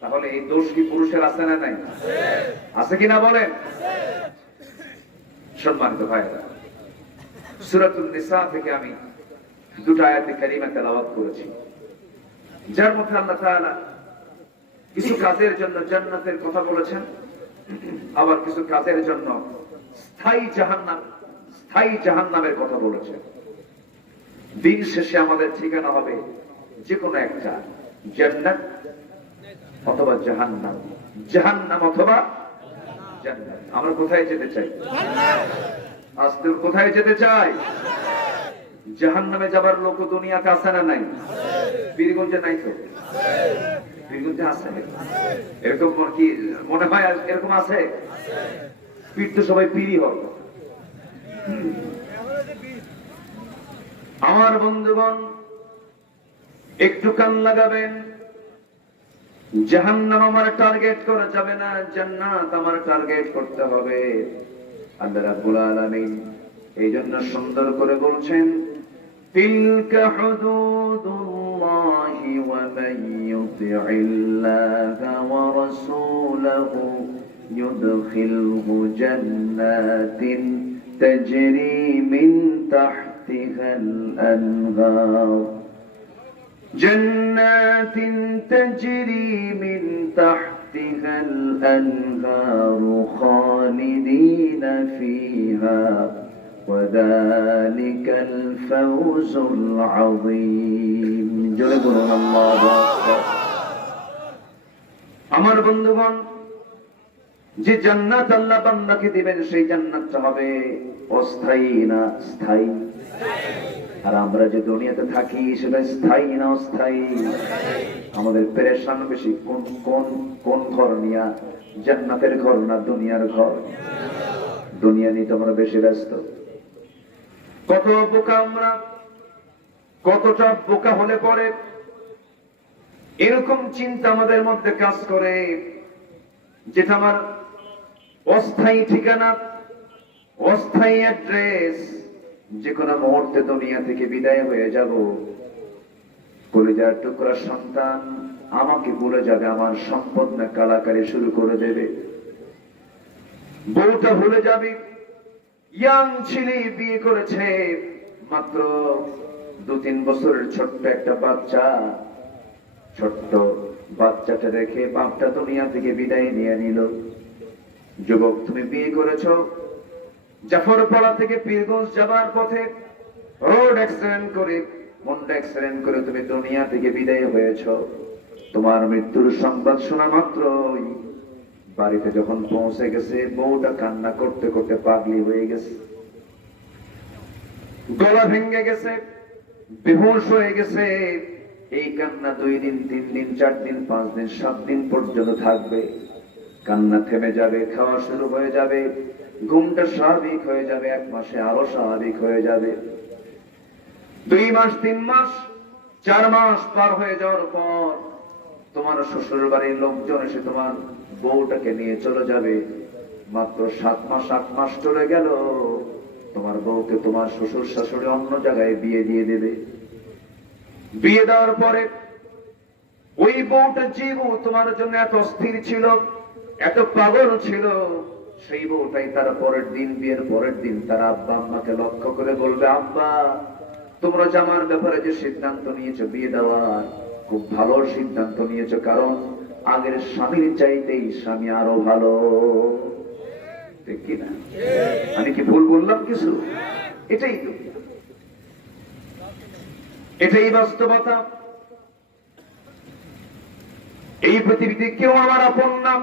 তাহলে এই দোষ কি পুরুষের আছে না নাই? আছে কিনা বলেন? সম্মানিত ভাইয়েরা, সূরাতুন নিসা থেকে আমি দুটো আয়াতে কারিমা তেলাওয়াত করেছি, যার মধ্যে আল্লাহ তাআলা কিছু কাজের জন্য জান্নাতের কথা বলেছেন, আবার কিছু কাজের জন্য স্থায়ী জাহান্নামের কথা বলেছেন। দিন শেষে আমাদের ঠিকানা হবে যে কোনো একটা, জান্নাত অথবা জাহান্নাম, জাহান্নাম অথবা জান্নাত। আমরা কোথায় যেতে চাই? আজকে কোথায় যেতে চাই? জাহান্নামে যাবার লোক দুনিয়াতে আছে না নাই? বীরগঞ্জে নাই তো? বীরগঞ্জে আছে? এরকম কি মনে হয় এরকম আছে? পীর তো সবাই পীরই হবে। আমার বন্ধুগণ, একটু কান লাগাবেন। জাহান্নাম আমার টার্গেট করা যাবে না, জান্নাত আমার টার্গেট করতে হবে। আল্লাহ রাব্বুল আলামিন এই জন্য সুন্দর করে বলছেন, তিলকা হুদুদুল্লাহি ওয়া মান ইউতি'ইল্লাহা ওয়া রাসূলাহু ইউদখিলহু জান্নাতিন তাজরি মিন তাহতিহাল আনহার, جنات تجري من تحتها الأنهار خالدين فيها وذلك الفوز العظيم। جل الله أكبر। আমার বন্ধুগণ, যে জান্নাত আল্লাহ বান্দাকে দিবেন সেই জান্নাতটা হবে অস্থায়ী না স্থায়ী। আর আমরা যে দুনিয়াতে থাকি সেটা স্থায়ী না অস্থায়ী? আমাদের পেরেশান বেশি কোন কোন কোন ঘর নিয়া? জান্নাতের ঘর না দুনিয়ার ঘর? দুনিয়া নিয়ে তো আমরা বেশি ব্যস্ত। কত বোকা আমরা, কতটা বোকা হলে পরে এরকম চিন্তা আমাদের মধ্যে কাজ করে, যেটা আমার অস্থায়ী ঠিকানা, অস্থায়ী অ্যাড্রেস, যে কোনো মুহূর্তে দুনিয়া থেকে বিদায় হয়ে যাব। কলিজার টুকরা সন্তান আমাকে ভুলে যাবে, আমার সম্পদ না কালাকালি শুরু করে দেবে, বউটা ভুলে যাবে। ইয়াং ছেলে বিয়ে করেছে, মাত্র 2-3 বছরের ছোট্ট একটা বাচ্চা, ছোট্ট বাচ্চাটা রেখে বাপটা দুনিয়া থেকে বিদায় নিয়ে নিল। যুবক, তুমি বিয়ে করেছো, জাফরপাড়া থেকে পীরগঞ্জ যাবার পথে রোড অ্যাক্সিডেন্ট করে, মুন্ডা অ্যাক্সিডেন্ট করে তুমি দুনিয়া থেকে বিদায় হয়েছ। তোমার মৃত্যুর সংবাদ শোনা মাত্রই বাড়িতে যখন পৌঁছে গেছে, বউটা কান্না করতে করতে পাগলি হয়ে গেছে, গলা ভেঙে গেছে, বেহুশ হয়ে গেছে। এই কান্না 2 দিন, 3 দিন, 4 দিন, 5 দিন, 7 দিন পর্যন্ত থাকবে। কান্না থেমে যাবে, খাওয়া শুরু হয়ে যাবে, ঘুমটা স্বাভাবিক হয়ে যাবে, 1 মাসে আরো স্বাভাবিক হয়ে যাবে। 2 মাস, 3 মাস, 4 মাস পার হয়ে যাওয়ার পর তোমার শ্বশুর বাড়ির লোকজন এসে তোমার বউটাকে নিয়ে চলে যাবে। মাত্র 7 মাস, 8 মাস চলে গেল, তোমার বউকে তোমার শ্বশুর শাশুড়ি অন্য জায়গায় বিয়ে দিয়ে দেবে। বিয়ে দেওয়ার পরে ওই বউটা, যে বউ তোমার জন্য এত অস্থির ছিল, এত পাগল ছিল, সেই বউটাই তার পরের দিন, বিয়ের পরের দিন তার আব্বা আম্মাকে লক্ষ্য করে বলবে, আব্বা, তোমরা যে আমার ব্যাপারে যে সিদ্ধান্ত নিয়েছো বিয়ে দেওয়ার, খুব ভালো সিদ্ধান্ত নিয়েছো, কারণ আগের স্বামীর চাইতেই স্বামী আরো ভালো। ঠিক কিনা? আমি কি ভুল বললাম কিছু? এটাই তো, এটাই বাস্তবতা। এই পৃথিবীতে কেউ আমার আপন না,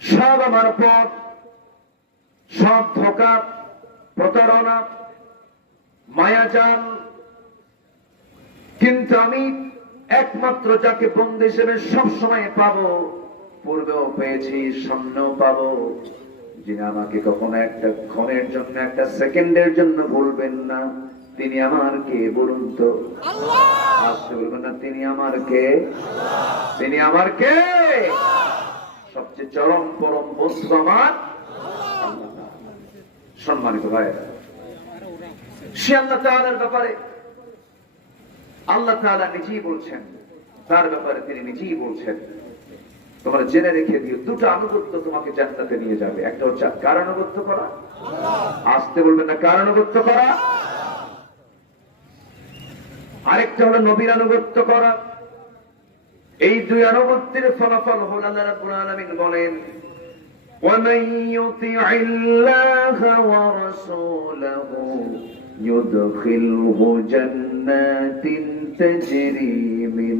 সব আমার পথ, সব ধোঁকা, প্রতারণা, মায়াজাল। কিন্তু আমি একমাত্র যাকে বন্ধু হিসেবে সবসময় পাবো, পূর্বেও পেয়েছি, সামনেও পাবো, যিনি আমাকে কখনো একটা ক্ষণের জন্য, একটা সেকেন্ডের জন্য বলবেন না তিনি আমার কে, বলুন তো। আসতে বলবেন না, তিনি আমার কে, তিনি আমার কে। সবচেয়ে চরম পরম বন্ধু আমার আল্লাহ। সম্মানিত ভাইয়েরা, সে আল্লাহ তাআলার ব্যাপারে আল্লাহ তাআলা নিজেই বলছেন, তার ব্যাপারে তিনি নিজেই বলছেন, তোমরা জেনে রেখে দিও দুটো আনুগত্য তোমাকে জান্নাতে নিয়ে যাবে। একটা হচ্ছে কার আনুগত্য করা, আসতে বলবেন না, কার আনুগত্য করা। আরেকটা হলো নবীর আনুগত্য করা। এই দুই আনুগত্যের ফলাফল হল আল্লাহ রাব্বুল আলামিন বলেন, وَمَن يُطِعِ اللَّهَ وَرَسُولَهُ يُدْخِلْهُ جَنَّاتٍ تَجْرِي مِن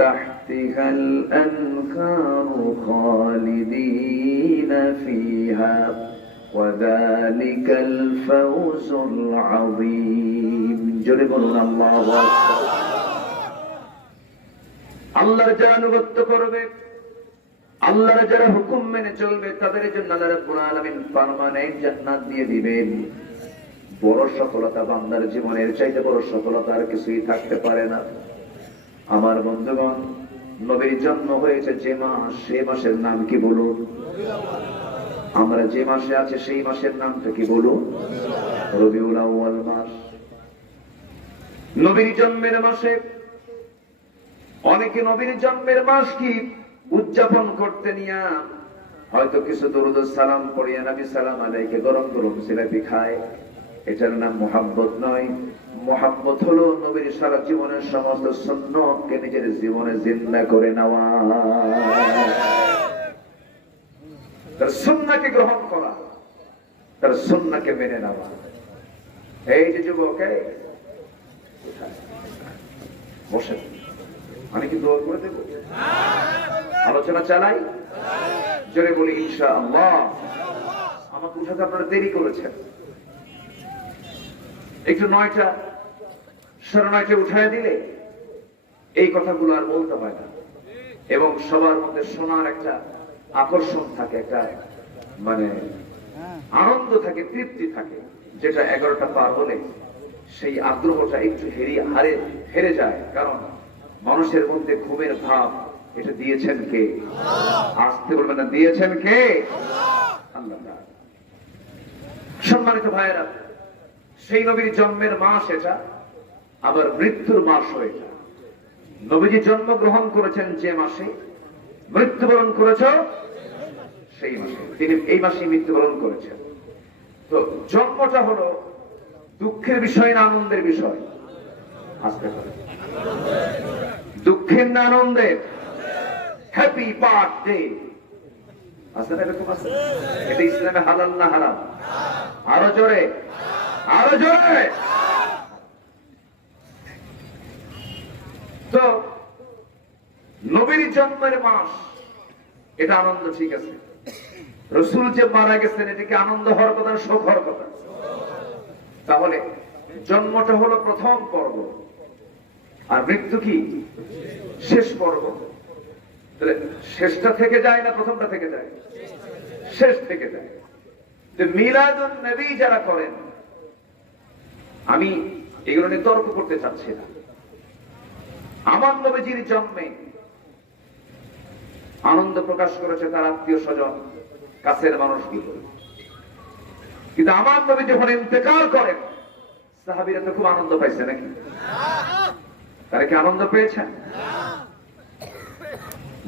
تحتها الأنهار خالدين فيها وذلك الفوز العظيم। জোরে বলুন আল্লাহু আকবার। আল্লাহর যারা আনুগত্য করবে, আল্লাহর যারা হুকুম মেনে চলবে, তাদের জন্য আল্লাহ রাব্বুল আলামিন পার্মানেন্ট জান্নাত দিয়ে দিবেন। বড় সফলতা বান্দার জীবনের চাইতে বড় সফলতা আর কিছুই থাকতে পারে না। আমার বন্ধুগণ, নবীর জন্ম হয়েছে যে মাস, সেই মাসের নাম কি বলুন? আমরা যে মাসে আছে সেই মাসের নামটা কি বলুন? রবিউল আউয়াল মাস। নবীর জন্মের মাসে অনেকে নবীর জন্মের মাস কি উদযাপন করতে নিয়া হয়তো কিছু দরুদ সালাম পড়িয়া নবী সালাম আলাইকে গরম গরম জিলাপি খায়। এটার নাম মুহাব্বত নয়। মুহাব্বত হলো নবীর সারা জীবনের সমস্ত সুন্নতকে নিজের জীবনে জিন্দা করে নেওয়া, তার সুন্নাহকে গ্রহণ করা, তার সুন্নাহকে মেনে নেওয়া। এই যে যুবক, বসেন, আমি কি দোয়া করে দেব? আলোচনা চালাই, জোরে বলি ইনশাআল্লাহ। আমাকে উঠাতে আপনারা দেরি করেছেন, একটু 9টা, 9:30 উঠায় দিলে এই কথাগুলো আর বলতে হয় না, এবং সবার মধ্যে শোনার একটা আকর্ষণ থাকে, একটা মানে আনন্দ থাকে, তৃপ্তি থাকে, যেটা 11টা পার হলে সেই আগ্রহটা একটু হেরে যায়। কারণ মানুষের মধ্যে ঘুমের ভাব, এটা দিয়েছেন কে? আসতে বলবেন না, দিয়েছেন কে? আল্লাহ। সম্মানিত ভাইয়েরা, সেই নবীর জন্মের মাস এটা, আবার মৃত্যুর মাসও এটা। নবীজি জন্মগ্রহণ করেছেন যে মাসে, মৃত্যুবরণ করেছে সেই মাসে। তিনি এই মাসে মৃত্যুবরণ করেছেন। তো জন্মটা হলো দুঃখের বিষয় না আনন্দের বিষয়? আসতে পারে, দুঃখের না আনন্দের? হ্যাপি বার্থডে আছে না, এরকম আছে? এটা ইসলামে হালাল না হারাম? আরো জোরে, আরো জোরে। তো নবীর জন্মের মাস, এটা আনন্দ, ঠিক আছে। রাসূল যে মারা গেছেন, এটাকে আনন্দ হওয়ার কথা, শোক হওয়ার কথা? তাহলে জন্মটা হলো প্রথম পর্ব, আর মৃত্যু কি শেষ পর্ব। তাহলে শেষটা থেকে যায় না প্রথমটা থেকে যায়? শেষ থেকে যায়। মিলাদুন নবী যারা করেন, আমি এগুলো নিয়ে তর্ক করতে চাচ্ছি না। আমার নবীজির জন্মে আনন্দ প্রকাশ করেছে তার আত্মীয় স্বজন, কাছের মানুষগুলো, কিন্তু আমার নবী যখন ইন্তেকাল করেন, সাহাবীরা তো খুব আনন্দ পাইছে নাকি? তারা কি আনন্দ পেয়েছেন?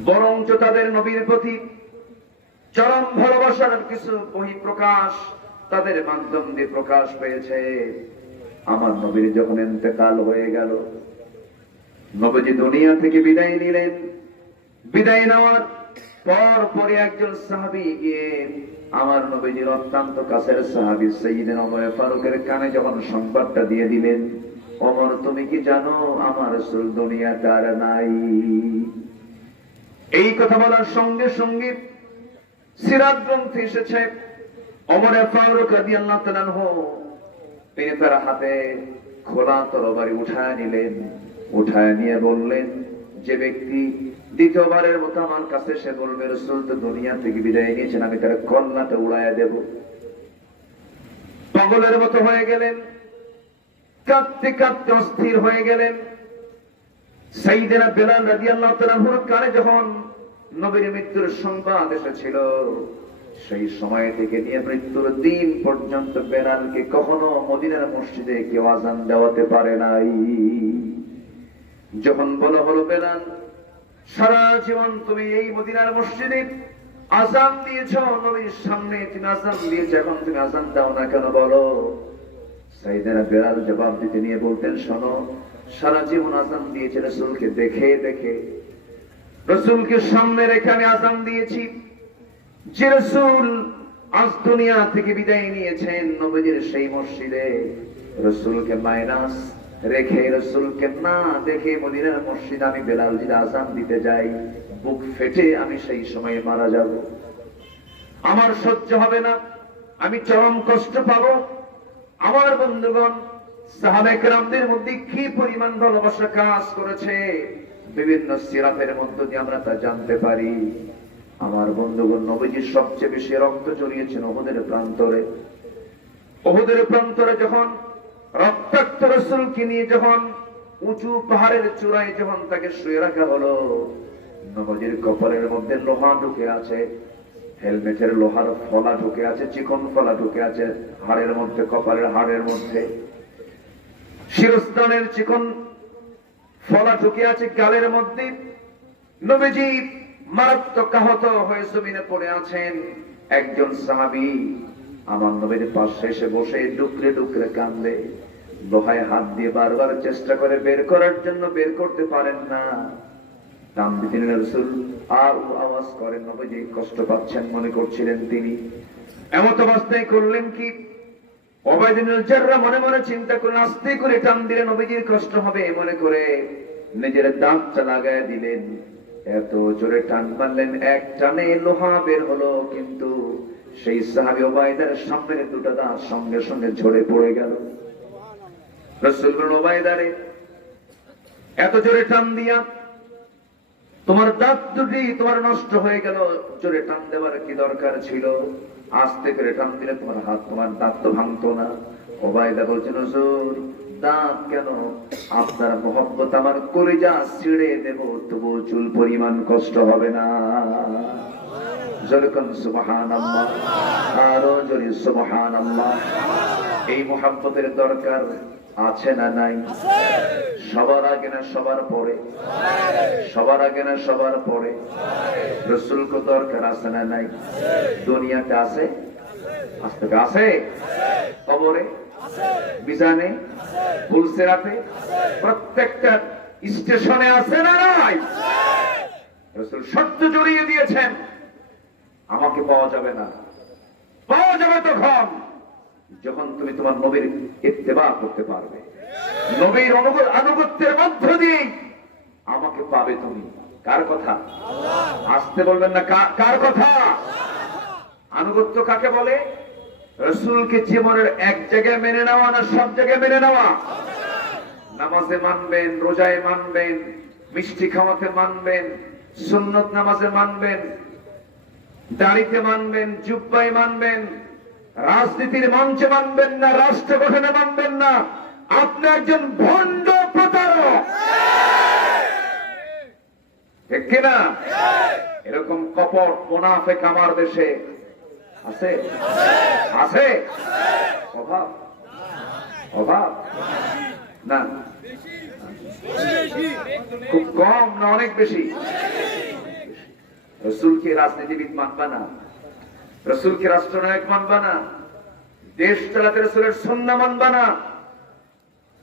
বরঞ্চ তাদের নবীর প্রতি চরম ভালোবাসার কিছু বহিঃপ্রকাশ তাদের মাধ্যম দিয়ে প্রকাশ পেয়েছে। আমার নবীর যখন ইন্তেকাল হয়ে গেল, নবীজি দুনিয়া থেকে বিদায় নিলেন। বিদায় নেওয়ার পরে একজন সাহাবী গিয়ে আমার নবীজির অত্যন্ত কাছের সাহাবী সাইয়েদনা ওমর ফারুকের কানে যখন সংবাদটা দিয়ে দিলেন, ওমর তুমি কি জানো আমার রাসূল দুনিয়াতে আর নাই? এই কথা বলার সঙ্গে সঙ্গে সিরাত গ্রন্থে এসেছে, ওমর ফারুক রাদিয়াল্লাহু তাআলা আনহু তিনি তার হাতে খোলা তরবারি উঠায় নিলেন, উঠায় নিয়ে বললেন, যে ব্যক্তি দ্বিতীয়বারের মতো আমার কাছে সে বলবে রাসূল তো দুনিয়া থেকে বিদায় নিয়েছেন, আমি তার কন্যাটা উড়াইয়া দেব। পাগলের মতো হয়ে গেলেন, কাঁদতে কাঁদতে অস্থির হয়ে গেলেন। সাইয়েদনা বেলাল রাদিয়াল্লাহু তাআলা আনহুর কানে যখন নবীর মৃত্যুর সংবাদ এসেছিল, সেই সময় থেকে নিয়ে মৃত্যুর দিন পর্যন্ত বেলালকে কখনো মদিনার মসজিদে কেউ আযান দেওয়াতে পারে নাই। যখন বলা হলো, বেলাল সারা জীবন তুমি এই মদিনার মসজিদে আযান দিয়েছো, নবীর সামনে তুমি আযান দিয়েছো, এখন তুমি আযান দাও না কেন বলো? সাইয়েদনা বেলাল জবাব দিতে নিয়ে বলতেন, শোনো, সারা জীবন আযান দিয়েছে রাসূলকে দেখে দেখে, রাসূলকে সামনে রেখে আমি আযান দিয়েছি। যে রাসূল আজ দুনিয়া থেকে বিদায় নিয়েছেন, নবীজির সেই মসজিদে রাসূলকে মাইনাস রেখে, রাসূলকে না দেখে মদিনার মসজিদে আমি বেলাল যদি আযান দিতে যাই, বুক ফেটে আমি সেই সময়ে মারা যাব। আমার সহ্য হবে না, আমি চরম কষ্ট পাবো। আমার বন্ধুগণ, সাহাবায়ে কেরামদের মধ্যে কি পরিমাণ ভালোবাসা কাজ করেছে, বিভিন্ন সিরাতের মধ্য দিয়ে আমরা তা জানতে পারি। আমার বন্ধুগণ, নবীজির সবচেয়ে বেশি রক্ত ঝরিয়েছেন উহুদের প্রান্তরে। উহুদের প্রান্তরে যখন রক্তাক্ত রাসূলকে নিয়ে যখন উঁচু পাহাড়ের চূড়ায় যখন তাকে শুয়ে রাখা হলো, নবীজির কপালের মধ্যে লোহা ঢুকে আছে, হেলমেটের লোহার ফলা ঢুকে আছে, চিকন ফলা ঢুকে আছে হাড়ের মধ্যে, কপালের হাড়ের মধ্যে শিরস্ত্রাণের চিকন ফলা ঢুকে আছে গালের মধ্যে। নবীজি মারাত্মক আহত হয়ে জমিনে পড়ে আছেন। একজন সাহাবী আমার নবীর পাশে এসে বসে ডুকরে ডুকরে কান্দে, লোহায় হাত দিয়ে বারবার চেষ্টা করে বের করার জন্য, বের করতে পারেন না। নাম দিতেন রাসূল, আর আওয়াজ করেন, নবীজি কষ্ট পাচ্ছেন মনে করছিলেন তিনি। এমত অবস্থায় করলেন কি, উবাইদ ইবনে জাররাহ মনে মনে চিন্তা করলেন, আস্তে করে টান দিলে নবীজির কষ্ট হবে মনে করে নিজের দাঁতটা লাগায় দিলেন। এত জোরে টান মারলেন, এক টানে লোহা বের হলো, কিন্তু সেই সাহাবী উবাইদার সামনের দুটো দাঁত সঙ্গে সঙ্গে ঝরে পড়ে গেল। রাসূল বললেন, উবাইদারে এত জোরে টান দিয়া তোমার দাঁত দুটি তোমার নষ্ট হয়ে গেল, জোরে টান দেওয়ার কি দরকার ছিল? আস্তে করে টান দিলে তোমার হাত, তোমার দাঁত তো ভাঙতো না। উবাইদা বলছেন, হুজুর দাঁত কেন, আপনার মহব্বত আমার কলিজা ছিঁড়ে দেব, তবু চুল পরিমাণ কষ্ট হবে না। জোরে সুবহানাল্লাহ, আরো জোরে সুবহানাল্লাহ। এই মহব্বতের দরকার আছে না নাই? সবার আগে না সবার পরে? সবার আগে না সবার পরে? রাসূলকে দরকার আছে না নাই? দুনিয়াতে আছে, আজকে আছে, কবরে, মিজানে, ফুলসিরাতে, প্রত্যেকটা স্টেশনে আছে না নাই? রাসূল শর্ত জড়িয়ে দিয়েছেন, আমাকে পাওয়া যাবে না। পাওয়া যাবে তখন যখন তুমি তোমার নবীর ইত্তেবা করতে পারবে, নবীর আনুগত্যের মধ্য দিয়ে আমাকে পাবে তুমি। কার কথা? আসতে বলবেন না, কার কথা? আনুগত্য কাকে বলে? রাসূলকে জীবনের এক জায়গায় মেনে নেওয়া না সব জায়গায় মেনে নেওয়া? নামাজে মানবেন, রোজায় মানবেন, মিষ্টি খাওয়াতে মানবেন, সুন্নত নামাজে মানবেন, দাড়িতে মানবেন, জুব্বায় মানবেন, রাজনীতির মঞ্চে মানবেন না, রাষ্ট্র গঠনে মানবেন না। আপনি একজন ভণ্ড প্রতারক, ঠিক কিনা? এরকম কপট মুনাফিক আমার দেশে আছে? আছে? অভাব? অভাব না, খুব কম না অনেক বেশি? রাসূলকে রাজনীতিবিদ মানবা না, রাসূলকে রাষ্ট্রনায়ক মানবা না, দেশ চালাতে রাসূলের সুন্নাহ মানবা না।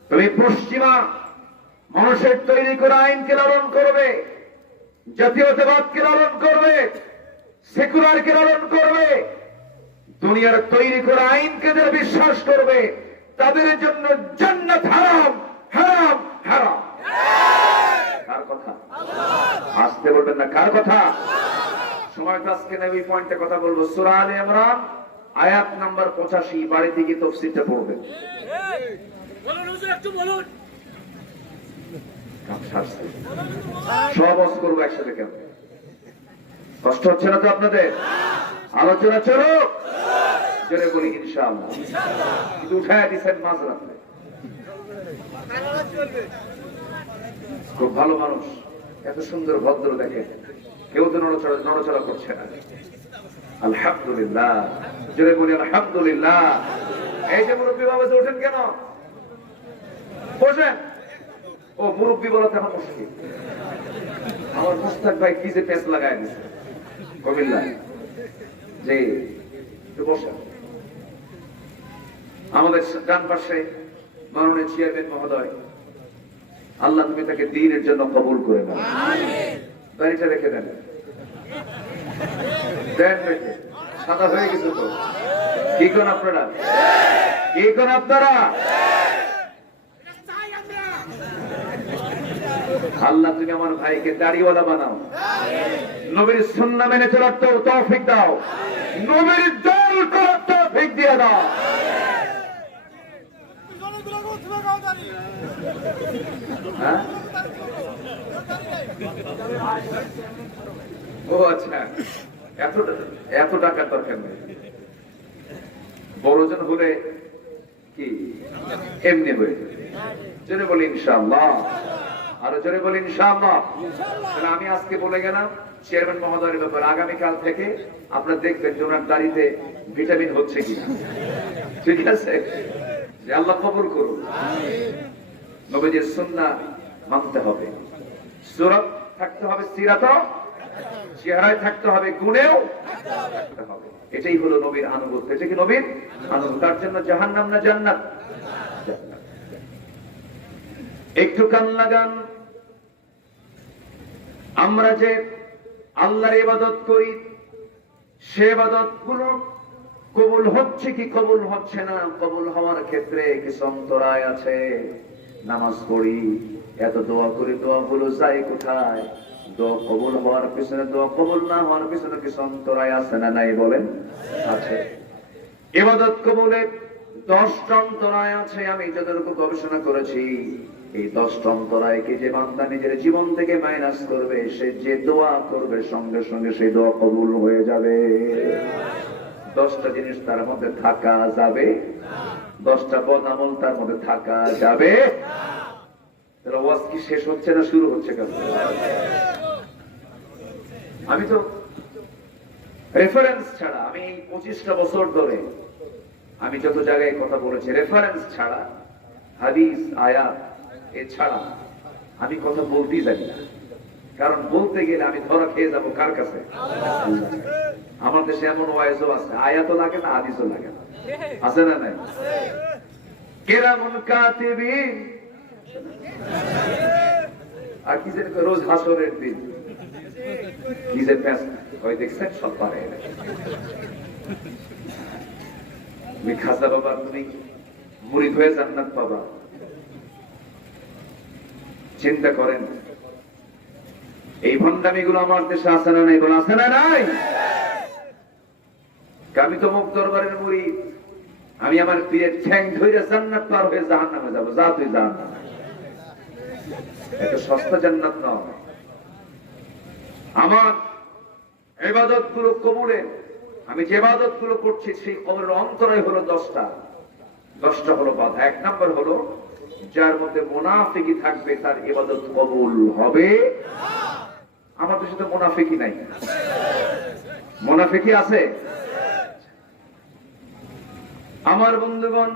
তুমি পশ্চিমা মানুষের তৈরি করা আইনকে লালন করবে, জাতীয়তাবাদকে লালন করবে, সেকুলারকে লালন করবে, দুনিয়ার তৈরি করা আইনকে যারা বিশ্বাস করবে তাদের জন্য জান্নাত হারাম, হারাম, হারাম। কার কথা? আসতে বলবেন না, কার কথা? সময় আজকে না এই পয়েন্টে কথা বলবো। সূরা আলে ইমরান আয়াত নাম্বার 85, বাড়িতে গিয়ে তাফসীরটা পড়বেন। বলুন হুজুর, একটু বলুন। সব অস করবো একসাথে কেন? কষ্ট হচ্ছে না তো আপনাদের? আলোচনা চলুক, জোরে বলি ইনশাআল্লাহ। কিন্তু উঠায় দিচ্ছেন মাঝরাতে। খুব ভালো মানুষ, এত সুন্দর ভদ্র দেখে, কেউ তো নড়াচড়া করছে না। আলহামদুলিল্লাহ, জোরে বলি আলহামদুলিল্লাহ। এই যে মুরব্বী বাবা যে ওঠেন কেন? বসেন। ও মুরব্বী বলা তো আমার মুশকিল। আমার মুস্তাক ভাই কি যে পেঁচ লাগায় দিচ্ছে কুমিল্লায়, যে বসেন। আমাদের ডান পাশে মাননীয় চেয়ারম্যান মহোদয়, আল্লাহ তুমি তাকে দ্বীনের জন্য কবুল করে নাও। দাড়িটা রেখে দেন, দেন রেখে, সাদা হয়ে গেছে তো। কি কোন আপনারা, কি কোন আপনারা? আল্লাহ তুমি আমার ভাইকে দাড়িওয়ালা বানাও, নবীর সুন্নাহ মেনে চলার তৌফিক দাও, নবীর দল করার তৌফিক দিয়ে দাও। ও আচ্ছা, এত টাকার দরকার নেই। বড়জন হলে কি এমনি হয়ে যাবে। জোরে বলি ইনশাআল্লাহ, আরো জোরে বলি ইনশাআল্লাহ। তাহলে আমি আজকে বলে গেলাম চেয়ারম্যান মহোদয়ের ব্যাপারে। আগামীকাল থেকে আপনারা দেখবেন যে ওনার দাড়িতে ভিটামিন হচ্ছে কিনা। ঠিক আছে, যে আল্লাহ কবুল করুন। নবীজির সুন্নাহ মানতে হবে, সুরত থাকতে হবে, সিরাত চেহারায় থাকতে হবে, গুণেও থাকতে হবে। এটাই হলো নবীর আনুগত্য। এটা কি নবীর আনুগত্য? তার জন্য জাহান্নাম না জান্নাত? একটু কান লাগান। আমরা যে আল্লাহর ইবাদত করি, সে ইবাদত গুলো কবুল হচ্ছে কি কবুল হচ্ছে না, কবুল হওয়ার ক্ষেত্রে কিছু অন্তরায় আছে। নামাজ পড়ি, এত দোয়া করি, দোয়া গুলো যায় কোথায়? দোয়া কবুল হওয়ার পিছনে, দোয়া কবুল না হওয়ার পিছনে কিছু অন্তরায় আছে না নাই বলেন? আছে। ইবাদত কবুলের 10টা অন্তরায় আছে। আমি যতটুকু গবেষণা করেছি, এই 10টা অন্তরায়কে যে বান্দা নিজের জীবন থেকে মাইনাস করবে, সে যে দোয়া করবে সঙ্গে সঙ্গে সেই দোয়া কবুল হয়ে যাবে। 10টা জিনিস তার মধ্যে থাকা যাবে, 10টা বদআমল তার মধ্যে থাকা যাবে। ওয়াজ কি শেষ হচ্ছে না শুরু হচ্ছে? কেন? আমি তো রেফারেন্স ছাড়া, আমি 25টা বছর ধরে আমি যত জায়গায় কথা বলেছি, রেফারেন্স ছাড়া, হাদিস আয়াত এছাড়া আমি কথা বলতেই জানি না। কারণ বলতে গেলে আমি ধরা খেয়ে যাবো কার কাছে? আমার দেশে এমন ওয়াইজও আছে, আয়াতও লাগে না, হাদিসও লাগে না। আছে না নাই? কিরামুন কাতিবিন, আর কি যেন রোজ হাসরের দিন কি যে প্যাস হয়, দেখছেন সব পারে। তুমি খাজা বাবা, তুমি মুরিদ হয়ে জান্নাত পাবা। চিন্তা করেন, এই ভণ্ডামি গুলো আমার দেশে আছে না নাই? বলে আছে না নাই? আমি তো মুখ দরবারের মুরিদ, আমি আমার পীরের ঠ্যাং ধরে জান্নাত পার হয়ে জাহান্নামে যাবো। যা তুই জাহান্নামে, এত সস্তা জান্নাত নয়। আমার ইবাদত গুলো কবুলে, আমি যে ইবাদত গুলো করছি সেই কবরের অন্তরায় হলো 10টা। 10টা হলো বাধা। 1 নম্বর হলো, যার মধ্যে মুনাফিকি থাকবে তার ইবাদত কবুল হবে। আমাদের সাথে মুনাফিকি নাই। মুনাফিকি আছে? আমার বন্ধুগণ,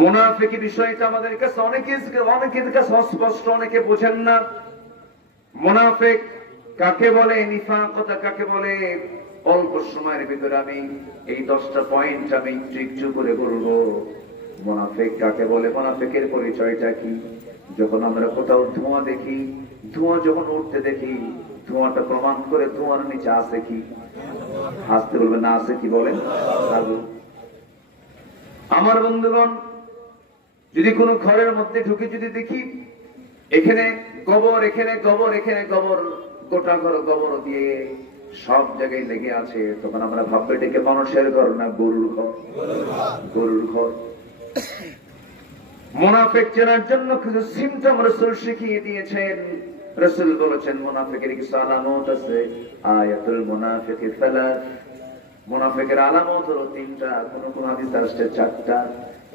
মুনাফিকি বিষয়টা আমাদের কাছে অনেকের কাছে অস্পষ্ট, অনেকে বোঝেন না। মুনাফিক কাকে বলে, নিফাকতা কাকে বলে, অল্প সময়ের ভিতরে আমি এই 10টা পয়েন্ট আমি একটু করে বলবো। মুনাফিক কাকে বলে, মুনাফিকের পরিচয়টা কি? যখন আমরা কোথাও ধোঁয়া দেখি, ধোঁয়া যখন উঠতে দেখি, ধোঁয়াটা প্রমাণ করে ধোঁয়ার নিচে আছে কি? আসতে বলবে না, আছে কি? বলেন। আমার বন্ধুগণ, যদি কোনো ঘরের মধ্যে ঢুকে যদি দেখি এখানে গোবর, এখানে গোবর, এখানে গোবর, গোটা ঘর গোবর দিয়ে সব জায়গায় লেগে আছে, তখন আমরা ভাববো এটাকে মানুষের ঘর না গরুর ঘর? গরুর ঘর। মুনাফিক চেনার জন্য কিছু সিমটম রাসূল শিখিয়ে দিয়েছেন। রাসূল বলেছেন মুনাফিকের কিছু আলামত আছে। আয়াতুল মুনাফিকি সালাস, মুনাফিকের আলামত হলো তিনটা, কোন কোন হাদিসে আসছে চারটা।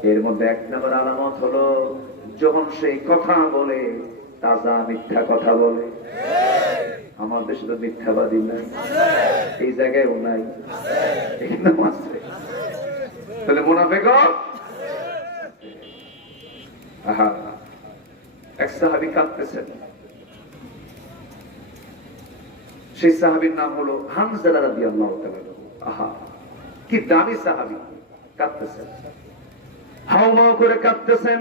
এর মধ্যে এক নম্বর আলামত হলো যখন সেই কথা বলে তাজা মিথ্যা কথা বলে। আমার দেশে তো মিথ্যাবাদী নাই, এই জায়গায়ও নাই, এখানেও আছে। তাহলে মুনাফিক এক সাহাবী কাঁদতেছেন, সেই সাহাবীর নাম হলো হানজালা রাদিয়াল্লাহু তাআলা। আহা, কি দামি সাহাবী, কাঁদতেছেন, হাওমাও করে কাঁদতেছেন।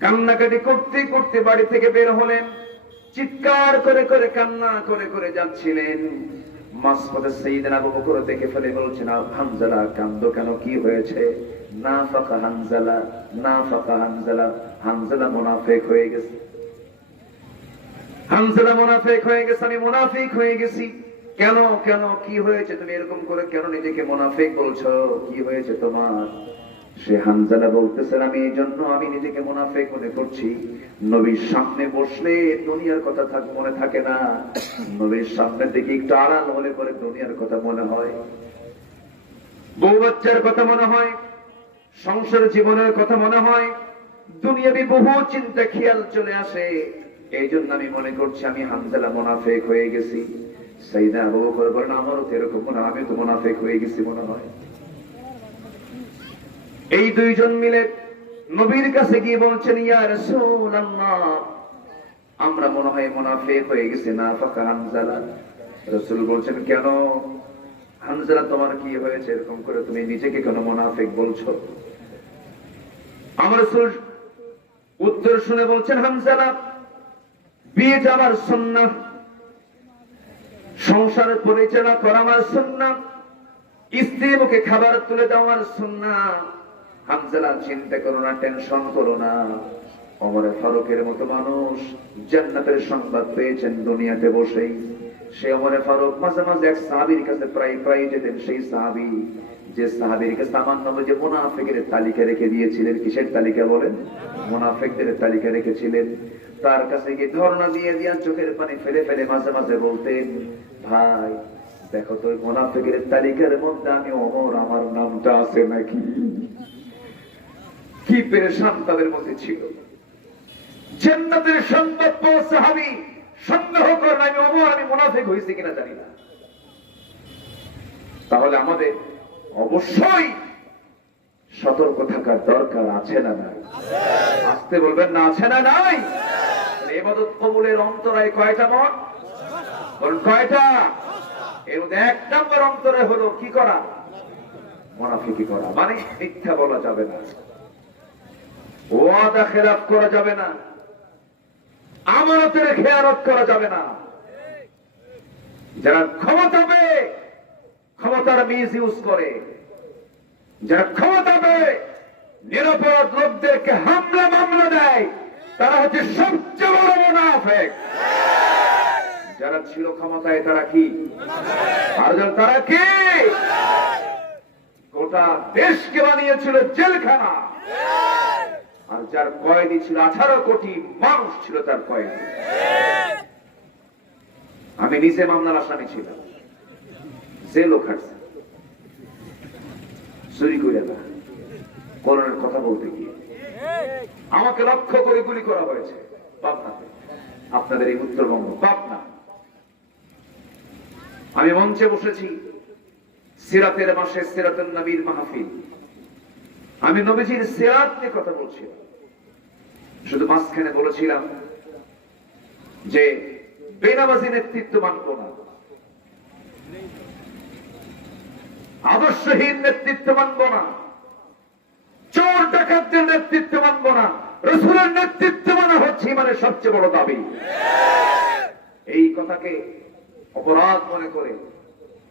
কান্নাকাটি করতে করতে বাড়ি থেকে বের হলেন, চিৎকার করে করে কান্না করে করে যাচ্ছিলেন। মাঝপথে সাইয়েদনা আবু বকর দেখে ফেলে বলছেন, হানজালা কান্দো কেন, কি হয়েছে? নাফাকা হানজালা, নাফাকা হানজালা, হানজালা মুনাফিক হয়ে গেছে, হানজালা মুনাফিক হয়ে গেছে, আমি মুনাফিক হয়ে গেছি। কেন কেন, কি হয়েছে? তুমি এরকম করে কেন নিজেকে মুনাফিক বলছো? কি হয়েছে তোমার? সে হানজালা বলতেছেন, আমি এই জন্য আমি নিজেকে মুনাফিক মনে করছি, নবীর সামনে বসলে দুনিয়ার কথা মনে থাকে না, নবীর সামনে থেকে একটু আড়াল হলে পরে দুনিয়ার কথা মনে হয়, বউ বাচ্চার কথা মনে হয়, সংসার জীবনের কথা মনে হয়, দুনিয়াবি বহু চিন্তা খেয়াল চলে আসে। এই জন্য আমি মনে করছি আমি হানজালা মুনাফিক হয়ে গেছি। সাইয়েদনা আবু বকর বলেন, আমারও এরকম মনে হয়, আমি তো মুনাফিক হয়ে গেছি মনে হয়। এই দুইজন মিলে নবীর কাছে গিয়ে বলছেন, ইয়া রাসূলুল্লাহ, আমরা মনে হয় মুনাফিক হয়ে গেছি, নাফাকা হানজালা। রাসূল বলছেন, কেন হানজালা, তোমার কি হয়েছে? এরকম করে তুমি নিজেকে কেন মুনাফিক বলছো? আমার রাসূল উত্তর শুনে বলছেন, হানজালা, বিয়েটা আমার সুন্নাহ, সংসার পরিচালনা করা আমার সুন্নাহ, স্ত্রীর মুখে খাবার তুলে দেওয়া আমার সুন্নাহ। হানজালা, চিন্তা করো না, টেনশন করো না, ওমর ফারুকের মতো মানুষ জান্নাতের সংবাদ পেয়েছেন দুনিয়াতে বসেই। সে ওমর ফারুক মাঝে মাঝে এক সাহাবীর কাছে প্রায় প্রায় যেতেন। সেই সাহাবী, যে সাহাবীর কাছে সামান্য যে মুনাফিকের তালিকা রেখে দিয়েছিলেন, কিসের তালিকা বলেন? মুনাফিকদের তালিকা রেখেছিলেন। তার কাছে গিয়ে ধর্ণা দিয়ে দিয়া চোখের পানি ফেলে ফেলে মাঝে মাঝে বলতেন, ভাই দেখো তো মুনাফিকের তালিকার মধ্যে আমি ওমর, আমার নামটা আছে নাকি? কি পেরেশান তাদের মধ্যে ছিল। জান্নাতের সম্ভাব্য সাহাবী সন্দেহ করেন, আমি ওমর, আমি মুনাফিক হয়েছি কিনা জানি না। তাহলে আমাদের অবশ্যই সতর্ক থাকার দরকার আছে না নাই? আসতে বলবেন না, আছে না নাই? ইবাদত কবুলের অন্তরায় কয়টা মত? বলুন কয়টা? এর মধ্যে এক নম্বর অন্তরায় হলো কি করা? মুনাফিকি করা, মানে মিথ্যা বলা যাবে না, ওয়াদা খেলাফ করা যাবে না, আমানতের খেয়ানত করা যাবে না। যারা ক্ষমতা পেয়ে ক্ষমতার মিস ইউজ করে, যারা ক্ষমতা পেয়ে নিরাপরাধ লোকদেরকে হামলা মামলা দেয়, তারা হচ্ছে সবচেয়ে বড় মুনাফিক। যারা ছিল ক্ষমতায় তারা কি? আর তারা কি? গোটা দেশকে বানিয়েছিল জেলখানা, আর যার কয়েদি ছিল 18 কোটি মানুষ ছিল তার কয়েদি। আমি নিজে মামলার আসামি ছিলাম, জেলও খাটছি, চুরি করে না, কোরআনের কথা বলতে গিয়ে আমাকে লক্ষ্য করে গুলি করা হয়েছে পাবনাতে, আপনাদের এই উত্তরবঙ্গ পাবনা। আমি মঞ্চে বসেছি, সিরাতের মাসে সিরাতুন নবীর মাহফিল, আমি নবীজির সিরাত নিয়ে কথা বলছিলাম। শুধু মাঝখানে বলেছিলাম যে বেনামাজি নেতৃত্ব মানব না, আদর্শহীন নেতৃত্ব মানব না, চোর ডাকাতদের নেতৃত্ব মানব না, রাসূলের নেতৃত্ব মানা হচ্ছে ইমানের সবচেয়ে বড় দাবি। এই কথাকে অপরাধ মনে করে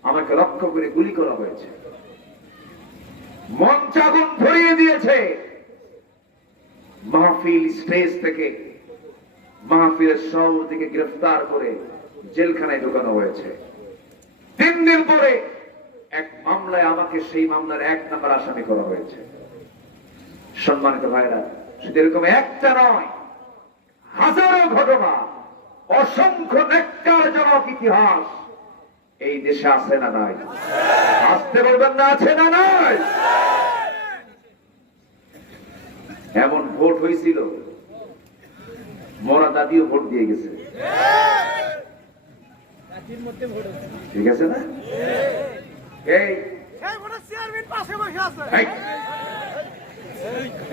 আমাকে লক্ষ্য করে গুলি করা হয়েছে, মঞ্চ আগুন ধরিয়ে দিয়েছে। মাহফিল স্টেজ থেকে মাহফিলের সভাপতিকে গ্রেফতার করে জেলখানায় ঢোকানো হয়েছে। 3 দিন পরে এক মামলায় আমাকে সেই মামলার 1 নম্বর আসামি করা হয়েছে। সম্মানিত ভাইরা, শুধু এরকম একটা নয়, হাজারো ঘটনা, অসংখ্য ন্যাক্কারজনক ইতিহাস এই দেশে আছে না নাই? আসতে বলবেন না, আছে না নাই? এমন ভোট হয়েছিল, মরা দাদিও ভোট দিয়ে গেছে। ঠিক আছে না? এই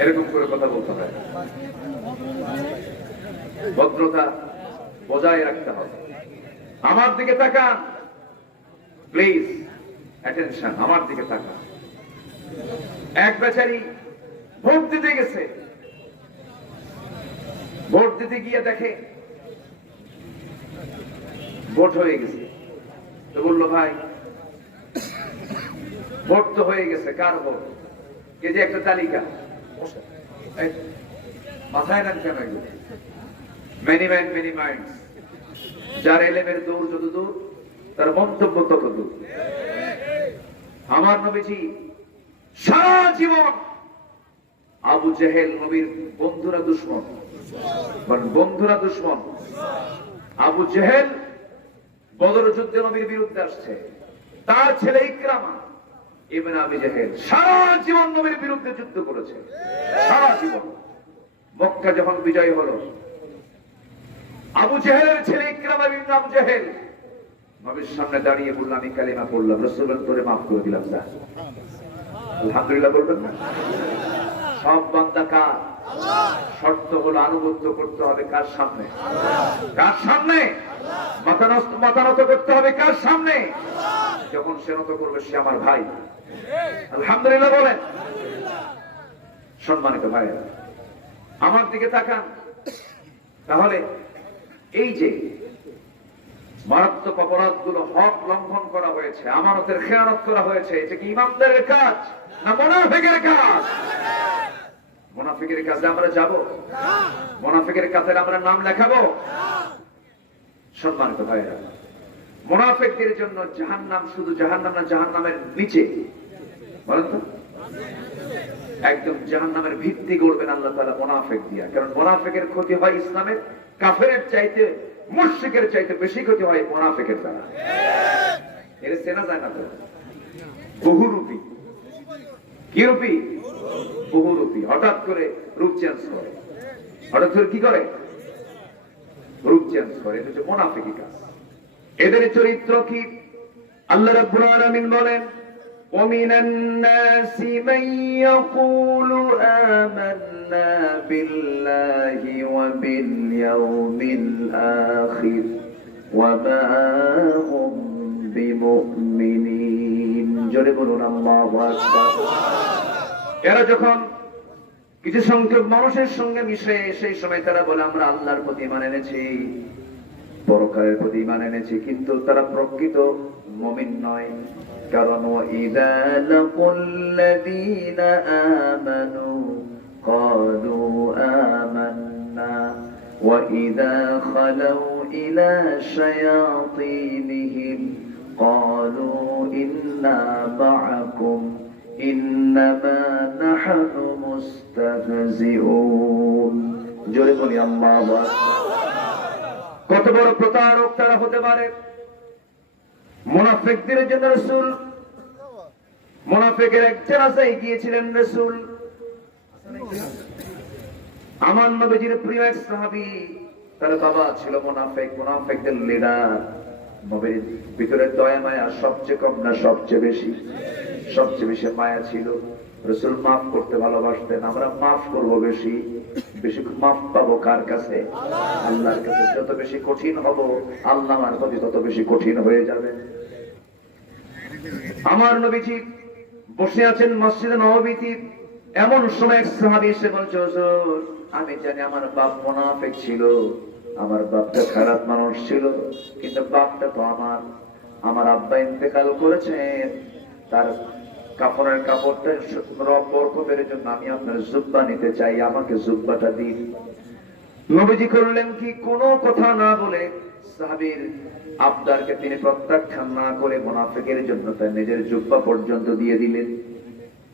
এরকম করে কথা বলতে হয়, ভদ্রতা বজায় রাখতে হবে। আমার দিকে তাকান প্লিজ, অ্যাটেনশন, আমার দিকে তাকান। এক বেচারি ভোট দিতে গেছে, ভোট দিতে গিয়ে দেখে ভোট হয়ে গেছে। তো বললো, ভাই ভোট তো হয়ে গেছে, কার ভোট? কে যে একটা তালিকা, মাথায় নেন কেন? মেনি ম্যান মেনি মাইন্ডস, যার এলেমের দৌড় যত দূর, তার মন্তব্য তত দূর। আমার নবীজি সারা জীবন আবু জেহেল, নবীর বন্ধুরা দুশ্মন, বন্ধুরা দুশ্মন। আবু জেহেল বদর যুদ্ধে নবীর বিরুদ্ধে আসছে, তার ছেলে ইকরামা ইবনে আবি জেহেল সারা জীবন নবীর বিরুদ্ধে যুদ্ধ করেছে, সারা জীবন। মক্কা যখন বিজয় হলো, আবু জেহেলের ছেলে ইকরামা ইবনে আবু জেহেল নবীর সামনে দাঁড়িয়ে বলল, আমি কালিমা পড়লাম, রাসূল তোরে মাফ করে দিলাম। যা, আলহামদুলিল্লাহ বলবেন না? সব বান্দা কার? শর্ত হলো আনুগত্য করতে হবে কার সামনে? কার সামনে? মাথা নত করতে হবে কার সামনে? যখন সে নত করবে, সে আমার ভাই। আলহামদুলিল্লাহ বলেন। সম্মানিত ভাইয়েরা, আমার দিকে তাকান। তাহলে এই যে মারাত্মক অপরাধগুলো, হক লঙ্ঘন করা হয়েছে, আমানতের খেয়ানত করা হয়েছে, এটা কি ইমানদারের কাজ না মুনাফিকের কাজ? মুনাফিকের কাজে আমরা যাব? মুনাফিকের কাছে আমরা নাম লেখাবো? সম্মানিত ভাইরা, মুনাফিকদের জন্য জাহান্নাম শুধু জাহান্নাম না, জাহান্নামের নিচে, বলেন তো, একদম জাহান্নামের ভিত্তি গড়বেন আল্লাহ তাআলা মুনাফিক দিয়া। কারণ মুনাফিকের ক্ষতি হয় ইসলামের, কাফেরের চাইতে, মুশরিকের চাইতে বেশি ক্ষতি হয় মুনাফিকের দ্বারা। এর চেনা যায় না তো? বহুরূপী। কি রূপী? বহুরূপী। হঠাৎ করে রূপ চেঞ্জ করে, হঠাৎ করে কি করে? রূপ চেঞ্জ করে। এটা হচ্ছে মুনাফিকি কাজ। এদের চরিত্র কি? আল্লাহ রাব্বুল আলামিন বলেন, وَمِنَ النَّاسِ مَن يَقُولُ آمَنَّا بِاللَّهِ وَبِالْيَوْمِ الْآخِرِ وَمَا هُمْ بِمُؤْمِنِينَ। জোরে বলুন আল্লাহু আকবার। এরা যখন কিছু সংখ্যক মানুষের সঙ্গে মিশে, সেই সময় তারা বলে, আমরা আল্লাহর প্রতি ঈমান এনেছি, পরকালের প্রতি ঈমান এনেছি, কিন্তু তারা প্রকৃত মুমিন নয়। কারণ ওয়াইদা লাকুল্লাযীনা আমানু ক্বালু আমান্না ওয়াইদা খালাউ ইলা শায়াতিনিহিম ক্বালু ইন্না মা'আকুম ইন্নামা নাহনু মুস্তাহজিউন। জোরে বলি আল্লাহু আকবার। কত বড় প্রতারক তারা হতে পারে! মুনাফিকদের জন্য রাসূল, মুনাফিকের এক জানাজায় গিয়েছিলেন রাসূল। আমার নবীজির প্রিয় এক সাহাবী, তার বাবা ছিল মুনাফিক, মুনাফিকদের লিডার। নবীর ভিতরে দয়া মায়া সবচেয়ে কম না সবচেয়ে বেশি? সবচেয়ে বেশি মায়া ছিল। রাসূল মাফ করতে ভালোবাসতেন। আমরা মাফ করব বেশি, বেশি মাফ পাবো কার কাছে? আল্লাহর কাছে। যত বেশি কঠিন হব, আল্লাহ আমার প্রতি তত বেশি কঠিন হয়ে যাবে। আমার নবীজি বসে আছেন মসজিদে নববীতে, এমন সময় এক সাহাবী এসে বলছে, হুজুর আমি জানি আমার বাপ মুনাফিক ছিল, আমার বাপটা খারাপ মানুষ ছিল, কিন্তু বাপটা তো আমার আব্বা ইন্তেকাল করেছেন, তার কাপড়ের কাপড়টা বরকতের জন্য আমি আপনার জুব্বা নিতে চাই, আমাকে জুব্বাটা দিন। নবীজি করলেন কি, কোনো কথা না বলে সাহাবীর আবদারকে তিনি প্রত্যাখ্যান না করে মুনাফিকের জন্য তার নিজের জুব্বা পর্যন্ত দিয়ে দিলেন।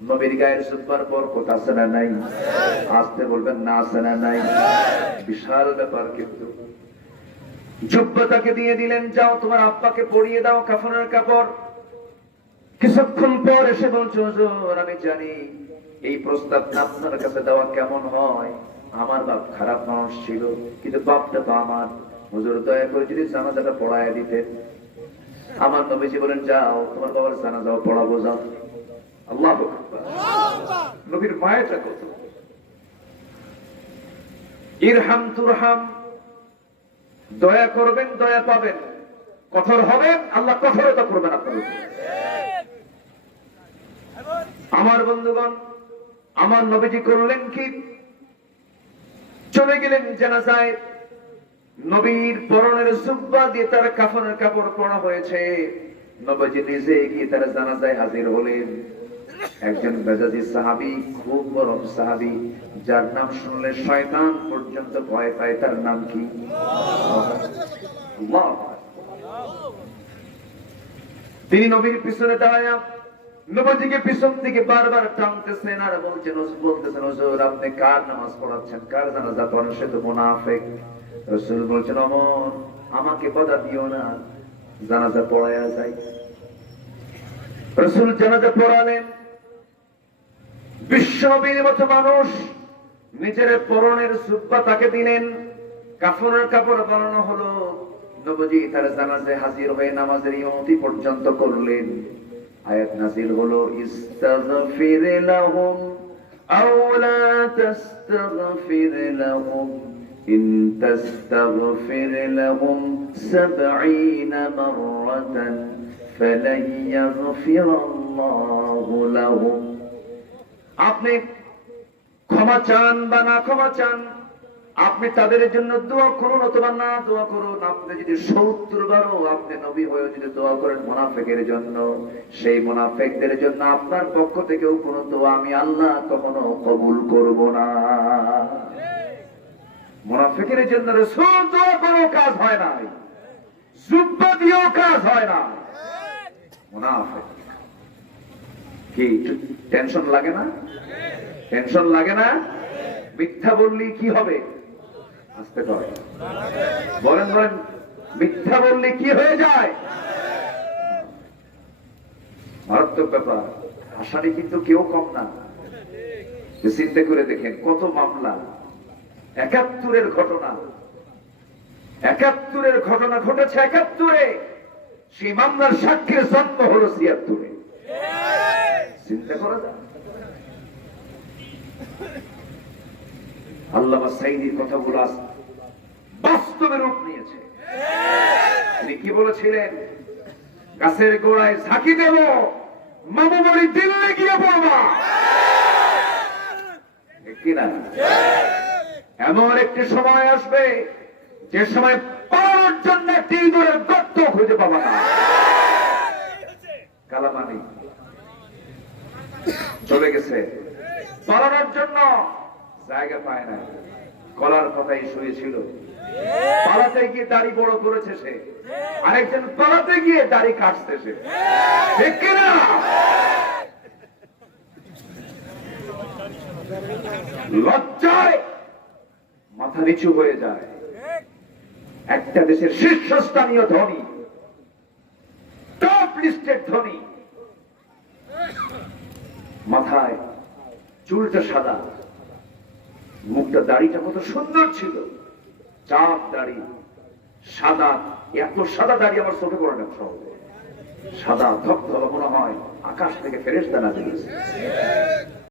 নবীর গায়ের জুব্বার বরকত আছে না নাই? আসতে বলবেন না, আছে না নাই? বিশাল ব্যাপার। কিন্তু জুব্বা তাকে দিয়ে দিলেন, যাও তোমার আব্বাকে পরিয়ে দাও কাফনের কাপড়। কিছুক্ষণ পর এসে বলছো, হুজুর আমি জানি এই প্রস্তাব আপনার কাছে দেওয়া কেমন হয়, আমার বাপ খারাপ মানুষ ছিল, কিন্তু বাপটা তো আমার, হুজুর দয়া করে যদি জানাজাটা পড়ায় দিতে। আমার নবীজি বলেন, যাও তোমার বাবার জানাজাও পড়াবো, যাও। আল্লাহু আকবার। নবীর মায়াটা কত! ইরহাম তুরহাম, দয়া করবেন দয়া পাবেন, কঠোর হবেন আল্লাহ কঠোরতা করবেন আপনার উপর। আমার বন্ধুগণ, আমার নবীজি করলেন কি, চলে গেলেন জানাজায়। নবীর পরনের জুব্বা দিয়ে তার কাফনের কাপড় পরা হয়েছে। নবীজি নিজে গিয়ে তার জানাজায় হাজির হলেন। একজন বেজাজি সাহাবী, খুব বড় সাহাবী, যার নাম শুনলে শয়তান পর্যন্ত ভয় পায়। তার নাম কি? আল্লাহ। তিনি নবীর পিছনে দাঁড়ায়া নবীজিকে পিছন থেকে বারবার টানতেছেন আর বলতেছেন, হুজুর আপনি কার নামাজ পড়াচ্ছেন, কার জানাজা পড়েন? সে তো মুনাফিক। রাসূল বলছেন, ওমর আমাকে বাধা দিও না, জানাজা পড়ায়া যাই। রাসূল জানাজা পড়ালেন। বিশ্বনবীর মতো মানুষ, নিজের পরনের জুব্বা তাকে দিলেন, কাফনের কাপড় বানানো হলো। নবীজি তার জানাজায় হাজির হয়ে নামাজের ইমামতি পর্যন্ত করলেন। আয়াত নাযিল হলো, ইস্তাগফির লাহুম আও লা তাস্তাগফির লাহুম ইন তাস্তাগফির লাহুম ৭০ মাররাতান ফালান ইয়াগফিরাল্লাহু লাহুম। আপনি ক্ষমা চান বা না ক্ষমা চান, আপনি তাদের জন্য দোয়া করুন অথবা না দোয়া করুন, আপনি যদি ৭০ বারও আপনি নবী হয়ে যদি দোয়া করেন মুনাফিকের জন্য, সেই মুনাফিকদের জন্য আপনার পক্ষ থেকেও কোনো দোয়া আমি আল্লাহ কখনো কবুল করব না। মুনাফিকের জন্য রাসূল দোয়া করেও কাজ হয় না, জুব্বা দিয়েও কাজ হয় না। মুনাফিক কি টেনশন লাগে না? টেনশন লাগে না? মিথ্যা বললি কি হবে? আসতে করে বলেন বলেন, মিথ্যা বললে কি হয়ে যায়? মারাত্মক ব্যাপার। আসামি কিন্তু কেউ কম না। চিন্তা করে দেখেন কত মামলা, ৭১-এর ঘটনা, ৭১-এর ঘটনা ঘটেছে ৭১-এ, সেই মামলার সাক্ষীর জন্ম হলো ৭৬-এ। চিন্তা করা যায়? আল্লামা সাঈদীর কথাগুলো বাস্তবে রূপ নিয়েছে। তিনি কি বলেছিলেন? গাছের গোড়ায় ঝাঁকি দেব, মামু বাড়ি দিল্লি গিয়ে পড়বা। কিনা এমন একটি সময় আসবে যে সময় পাওয়ার জন্য টিলদরের গর্ত খুঁজে পাবা না। কালামানি চলে গেছে, পালানোর জন্য জায়গা পায় না, কলার কথাই শুয়েছিল। পালাতে গিয়ে দাড়ি বড় করেছে সে, আরেকজন পালাতে গিয়ে দাড়ি কাটতেছে। ঠিক কিনা? লজ্জায় মাথা নিচু হয়ে যায়। একটা দেশের শীর্ষস্থানীয় ধনী, টপ লিস্টেড ধনী, মাথায় চুলটা সাদা, মুখটা দাড়িটা কত সুন্দর ছিল, চাপ দাড়ি, সাদা, এত সাদা দাড়ি আমার চোখে পড়ে না, সহজে সাদা ধবধবা মনে হয় আকাশ থেকে ফেরেশতা নাযিল হয়েছে।